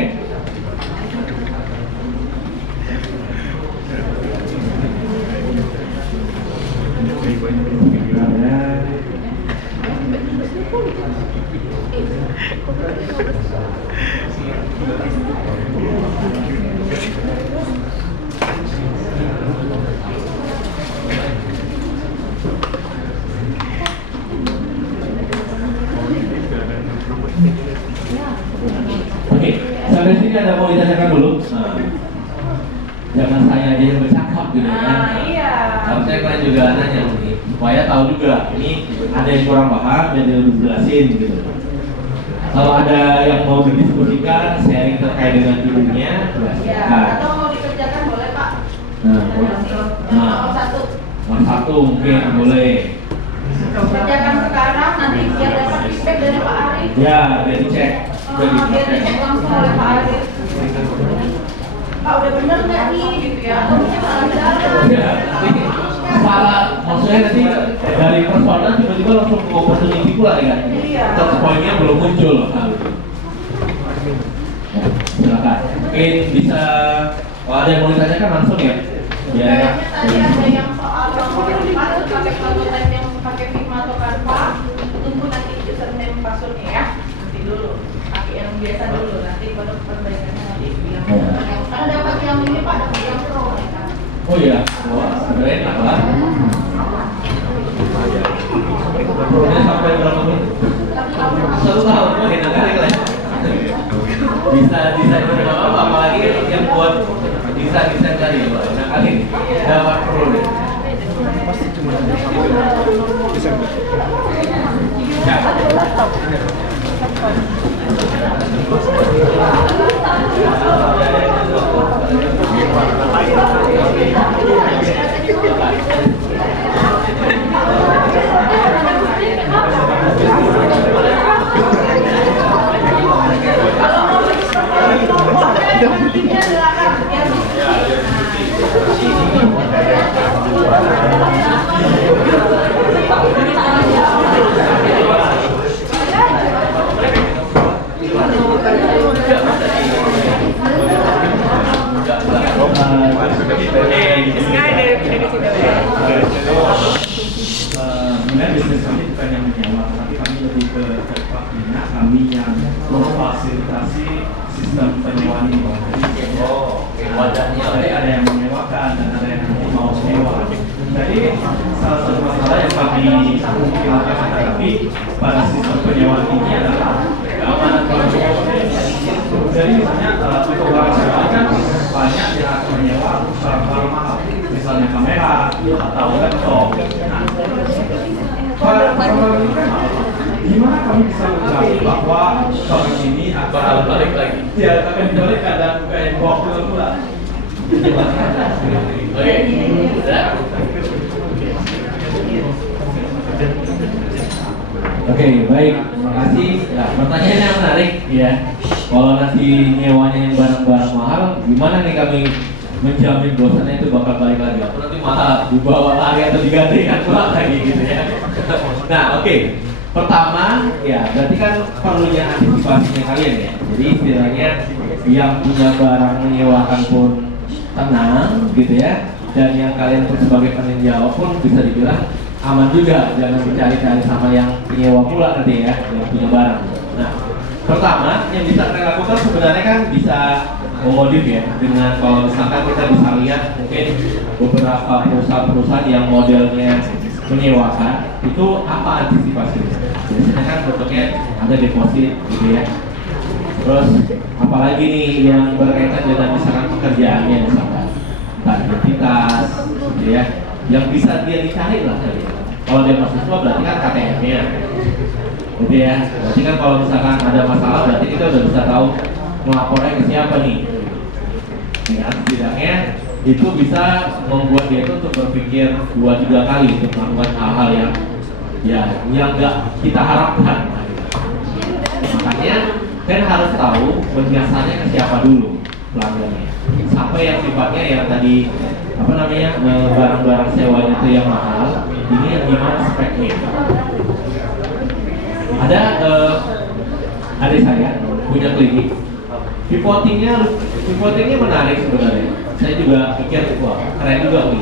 Oke, sampai sini ada mau ditanyakan dulu. Nah, jangan saya aja yang bercakap gitu kan. Iya. Harusnya kalian juga nanya nih, supaya tahu juga ini ada yang kurang paham dan lebih jelasin gitu. Kalau ada yang mau didiskusikan, sharing terkait dengan ilmunya, Ya, nah, atau mau dikerjakan boleh Pak. nah, Nomor 1. nomor 1 mungkin boleh. Kerjakan sekarang nanti biar dapat feedback dari Pak Arif. Ya, udah dicek. Udah Biar dicek. dicek langsung oleh Pak Arif. Pak udah bener nggak nih gitu ya? Atau mungkin salah jalan. Ya, ini salah, maksudnya nanti dari persoalan tiba-tiba langsung ke opportunity pula ya kan? Iya. Touch point-nya belum muncul. Nah, silakan. Mungkin bisa, kalau ada yang mau ditanyakan langsung ya. Ya. Kayaknya tadi ada yang soal password pakai prototype yang pakai Figma atau Canva. Tunggu nanti username passwordnya ya. Nanti dulu. Pakai yang biasa dulu. Nanti pada perbaikan. Karena dapat yang ini Pak, dapat yang pro. Oh iya, wah, sebenarnya enak lah. Pronya sampai berapa menit? 1 tahun, wah enak kali lah. Bisa desain berapa apa, apalagi yang buat desain tadi, wah enak kali. Dapat pro deh. Pasti cuma bisa. Ya. Sebenarnya bisnis kami bukan yang menyewa, tapi kami lebih ke tepatnya kami yang memfasilitasi sistem penyewaan ini. Jadi ada yang menyewakan dan ada yang mau menyewa. Jadi salah satu masalah yang kami hadapi pada sistem penyewaan ini adalah keamanan konsumen. Jadi misalnya untuk barang sewa kan banyak yang akan menyewa barang-barang mahal, misalnya kamera atau laptop. Gimana kami bisa menjamin bahwa barang ini akan balik lagi? Ya, akan dibalikkan dan bukan bawa pulang. Oke, Oke, baik, terima kasih. Nah, pertanyaan yang menarik ya. Kalau nanti nyewanya yang barang-barang mahal, gimana nih kami menjamin bosannya itu bakal balik lagi? Atau nanti malah dibawa lagi atau digantikan pulang lagi gitu ya? Nah, oke. Pertama, ya berarti kan perlunya antisipasinya kalian ya. Jadi istilahnya yang punya barang menyewakan pun tenang gitu ya. Dan yang kalian pun sebagai penyewa pun bisa dibilang aman juga, jangan mencari-cari sama yang penyewa pula nanti ya, yang punya barang. Nah, pertama yang bisa kalian lakukan sebenarnya kan bisa memodif ya, dengan kalau misalkan kita bisa lihat mungkin beberapa perusahaan-perusahaan yang modelnya menyewakan itu apa antisipasinya? Biasanya kan bentuknya ada deposit gitu ya. Terus apalagi nih yang berkaitan dengan misalkan pekerjaannya misalkan identitas gitu ya, yang bisa dia dicari lah tadi. Kalau dia mahasiswa berarti kan KTM-nya gitu ya. Berarti kan kalau misalkan ada masalah berarti kita udah bisa tahu melapornya ke siapa nih ya, setidaknya itu bisa membuat dia itu untuk berpikir 2-3 kali untuk melakukan hal-hal yang nggak kita harapkan. Makanya kan harus tahu penjelasannya ke siapa dulu pelanggannya, sampai yang sifatnya yang tadi apa namanya barang-barang sewanya itu yang mahal, ini yang gimana speknya. Ada adik saya punya klinik, pivotingnya menarik sebenarnya. Saya juga pikir wah keren juga nih.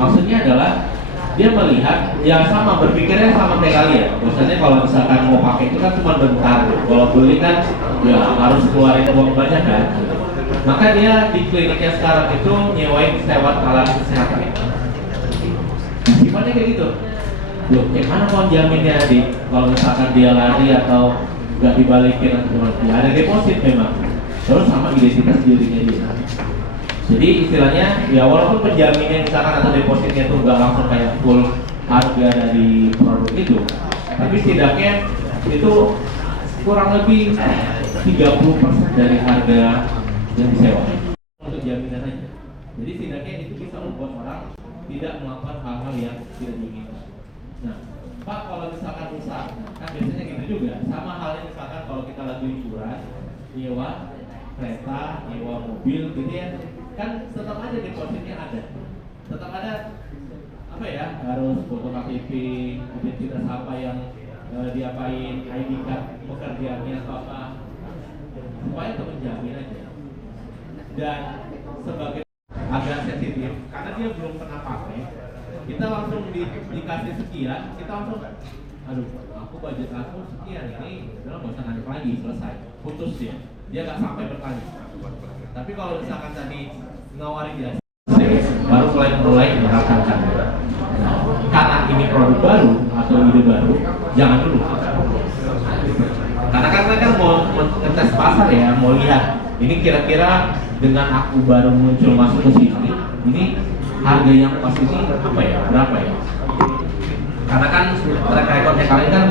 Maksudnya adalah dia melihat ya sama, berpikirnya sama kayak kalian. Biasanya kalau misalkan mau pakai itu kan cuma bentar, kalau beli kan ya harus keluarin uang banyak kan. Maka dia di kliniknya sekarang itu nyewain sewa alat kesehatan. Sifatnya kayak gitu. Loh, gimana mau jaminnya kalau misalkan dia lari atau nggak dibalikin atau gimana? Ya ada deposit memang. Terus sama identitas dirinya dia. Jadi istilahnya ya walaupun penjaminnya misalkan atau depositnya itu nggak langsung kayak full harga dari produk itu, tapi setidaknya itu kurang lebih 30% dari harga yang disewa untuk jaminan aja. Jadi setidaknya itu bisa membuat orang tidak melakukan hal-hal yang tidak diinginkan. Nah, Pak, kalau misalkan rusak, kan biasanya gitu juga. Sama halnya misalkan kalau kita lagi liburan, nyewa kereta, nyewa mobil, gitu ya, kan tetap aja depositnya ada. Tetap ada apa ya? Harus foto KTP, identitas apa yang diapain, ID card pekerjaannya atau apa, supaya untuk menjamin aja. Dan sebagai agak sensitif karena dia belum pernah pakai, kita langsung dikasih sekian, kita langsung aduh aku budget aku sekian ini, udah nggak usah nanya lagi, selesai, putus dia nggak sampai bertanya. Tapi kalau misalkan tadi nawarin dia, baru mulai menerapkan. Karena ini produk baru atau ide baru, jangan dulu. Karena kan mereka mau ngetes pasar ya, mau lihat ini kira-kira dengan aku baru muncul masuk ke sini, ini harga yang pas ini apa ya, berapa ya? Karena kan track recordnya kalian kan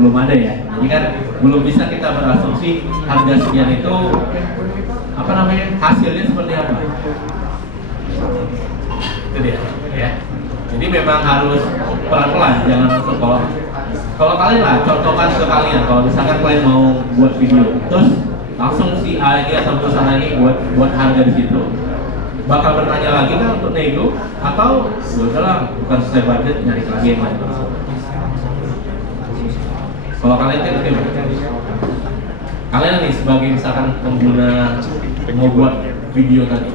belum ada ya, jadi kan belum bisa kita berasumsi harga sekian itu apa namanya, hasilnya seperti apa. Itu dia, ya. Jadi memang harus pelan-pelan, jangan langsung. Kalau kalian lah, contohkan ke kalian, kalau misalkan kalian mau buat video, terus langsung si A ini atau perusahaan ini buat harga di situ, bakal bertanya lagi kan untuk nego, atau udahlah bukan sesuai budget, nyari lagi yang lain. Kalau kalian kan kalian nih sebagai misalkan pengguna mau buat video tadi,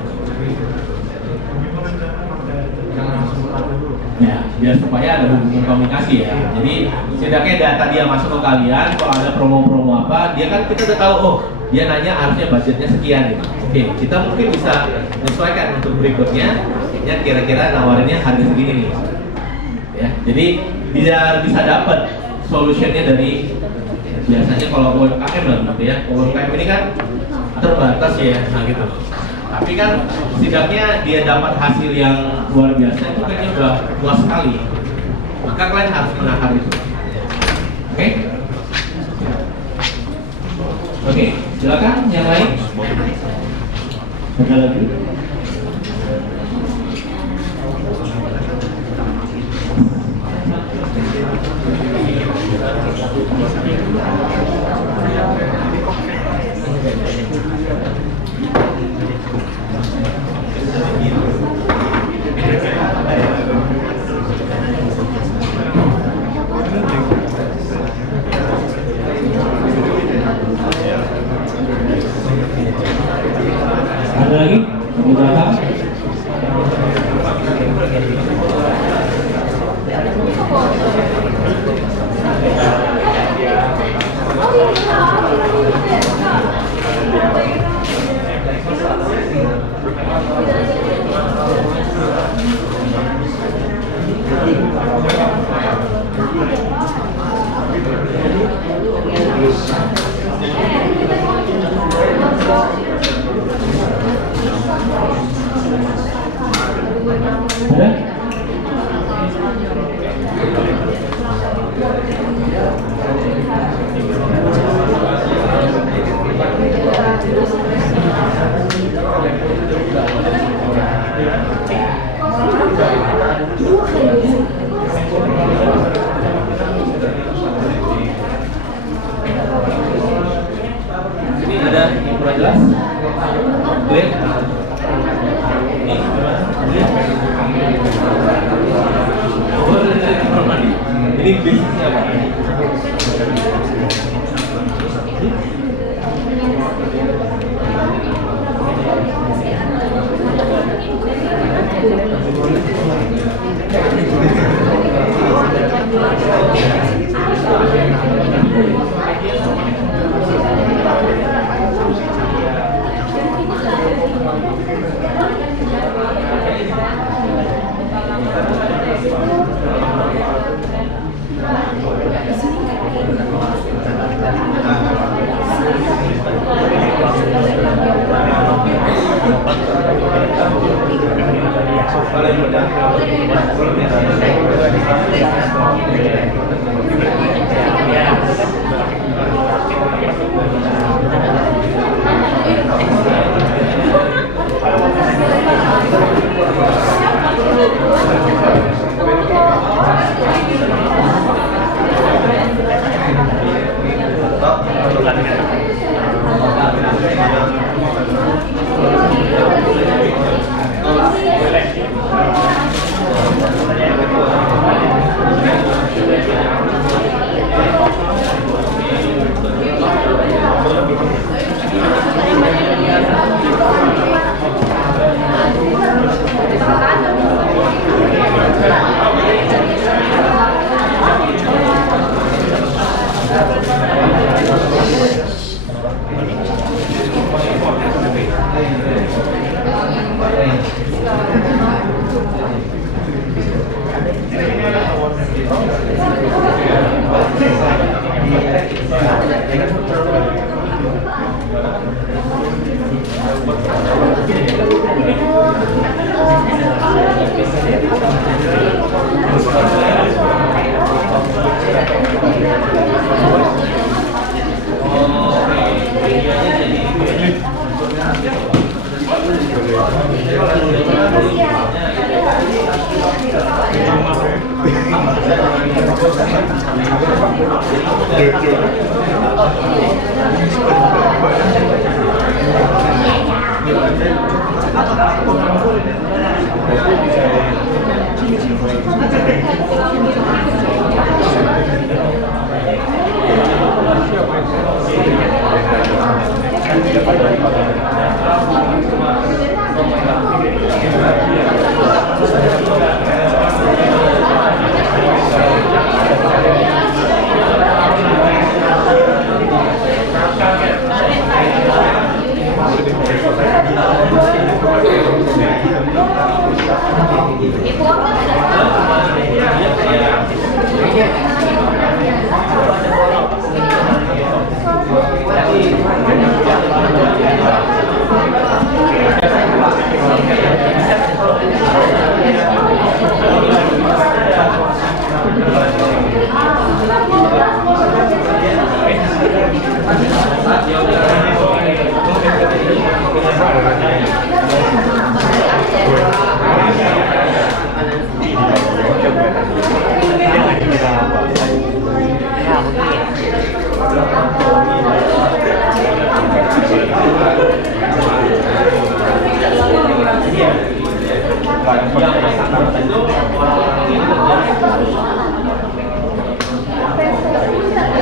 ya biar supaya ada hubungan komunikasi ya. Jadi setidaknya data dia masuk ke kalian, kalau ada promo-promo apa, dia kan kita udah tahu, oh dia nanya harusnya budgetnya sekian gitu. Oke, kita mungkin bisa menyesuaikan untuk berikutnya, ya kira-kira nawarinnya harga segini nih. Ya, jadi biar bisa dapat solutionnya dari biasanya kalau UMKM lah gitu ya. UMKM ini kan terbatas ya, nah gitu. Tapi kan setidaknya dia dapat hasil yang luar biasa, itu kan udah luas sekali. Maka kalian harus menakar itu. Oke? Oke, silakan yang lain. Ada lagi? Ada lagi? Beberapa? Ini ada yang kurang jelas? Clear? Ini bisnisnya apa?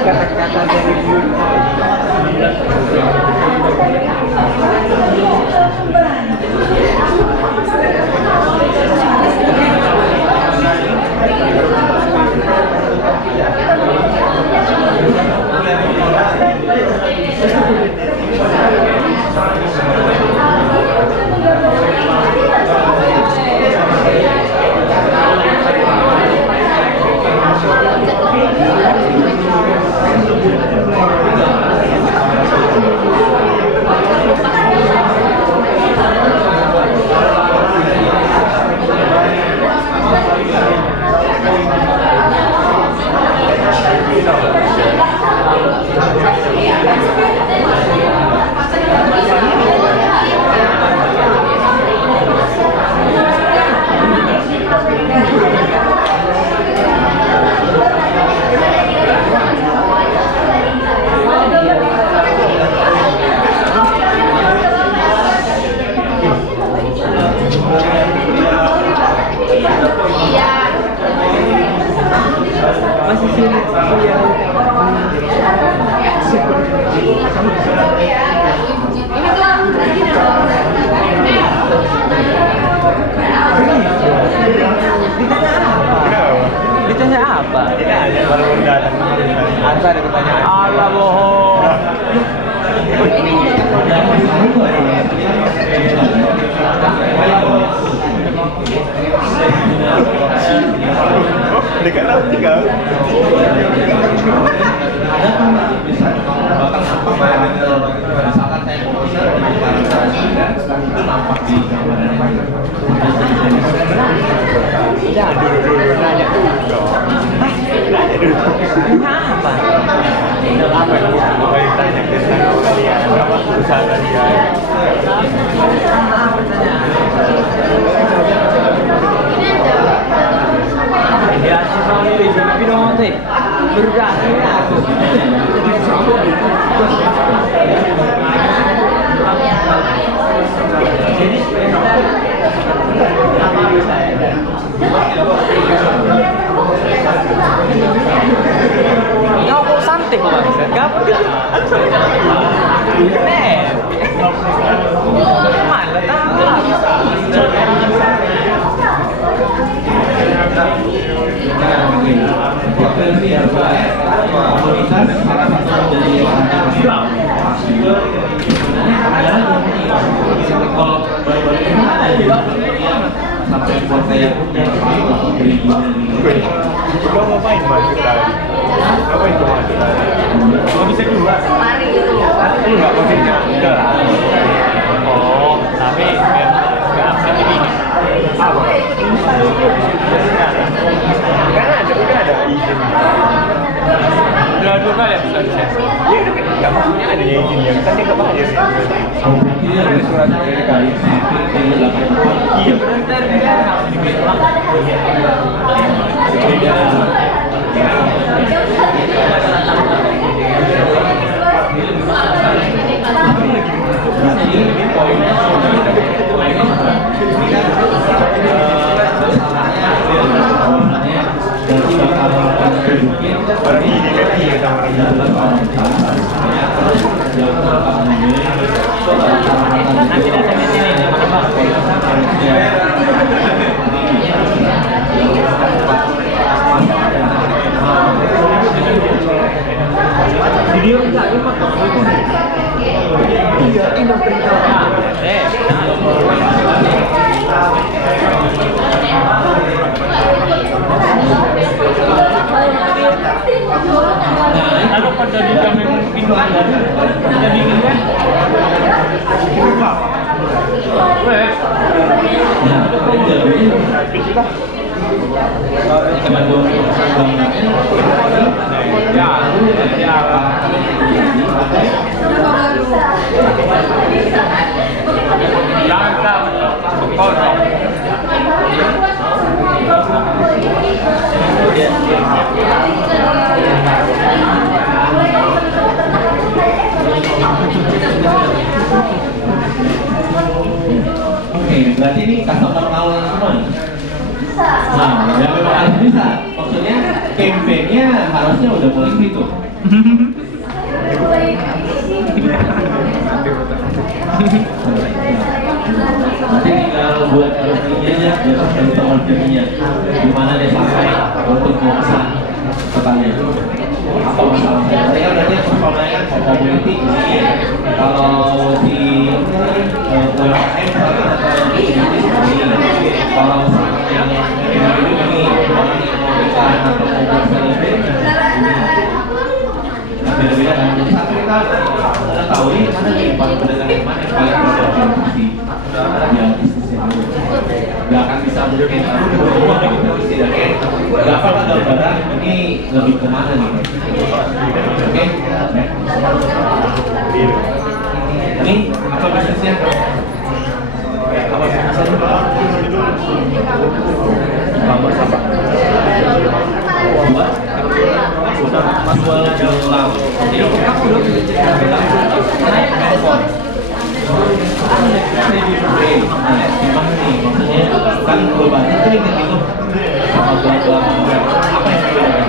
Kata-kata dari masih sini ditanya apa? Ditanya baru datang. Ada pertanyaan. Allah bohong. Dekat laut juga. Dulu nanya dulu. Nanya dulu. Apa? Apa yang mau tanya tentang kalian? Apa usaha kalian? Ya, sekarang ini tapi dong teh berdasar aku. Jadi kok santai kok bang? Gak mana sampai buat kayak Kau mau main masuk tadi? Ngapain kau masuk tadi? Kau bisa keluar? Lari gitu. Enggak, maksudnya enggak. Oh, tapi enggak akan ini. Apa? Kan ada izin. Dua kali bisa saya. Ya udah enggak maksudnya ada izin yang kan dia enggak bayar. surat dari KIP Kita bikin kan? Oke, berarti ini customer awal semua nih? Nah, ya memang harus bisa. Maksudnya campaign-nya harusnya udah mulai gitu. Nanti tinggal buat RFP-nya aja, customer journey-nya gimana dia sampai untuk pesan ke kalian. Apa masalahnya? Tadi kan berarti performanya kan community ini. Kalau di UMKM atau di ini, kalau yang ini orang yang mau pesan atau mau celebrate beda-beda kan. Satu kita tahu ini mana nih paling pedagang yang mana yang paling berkontribusi yang bisnisnya dulu. Gak akan bisa mungkin semua gitu, setidaknya dapat ada barang ini lebih kemana nih? Oke, ini apa bisnisnya? Apa bisnisnya? Apa sampah? Jual gelang. Jadi kamu udah gimana nih? Maksudnya kan bebannya itu yang gitu. Sama gelang apa yang berbeda?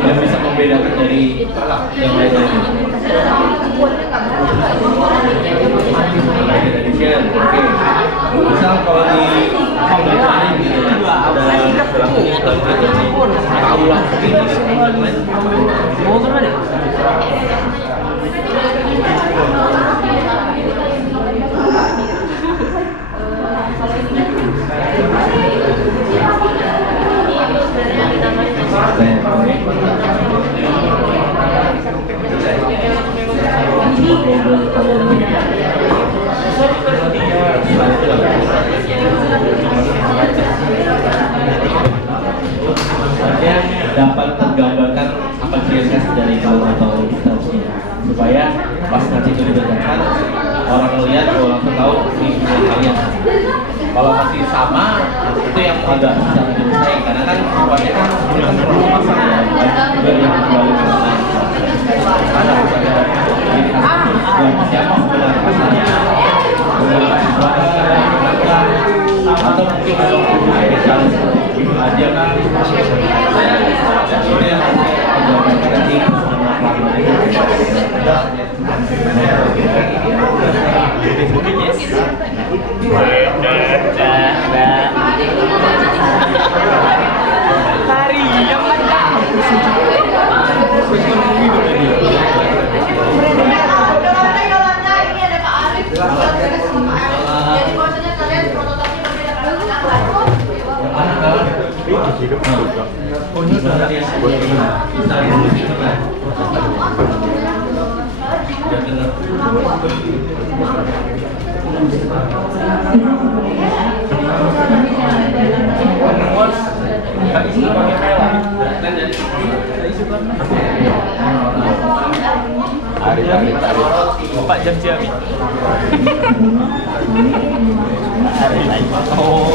Yang bisa membedakan dari yang lain-lain. Oke. Misal kalau di online gitu ada tahu lah mau kemana? Dapat tergambarkan apa ciri khas dari kalau atau instansinya supaya pas nanti itu dibedakan orang melihat langsung tahu ini kalian. Kalau masih sama itu yang agak susah diselesaikan karena kan sifatnya kan ini kan terlalu pasang ya juga yang kembali ke sana karena harus ada ciri khas dan siapa sebenarnya pasarnya atau mungkin ada spesialis aja kan ini yang nanti Hari yang mana? Ini ada Pak Arif, jadi maksudnya kalian prototipnya berbeda. Oh ini sudah ada yang buat ini. Pak Jam Ciami. Oh.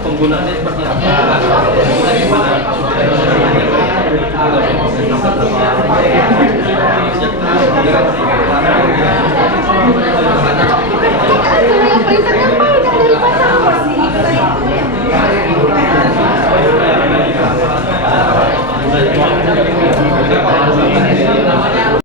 Penggunaannya seperti apa? Bagaimana?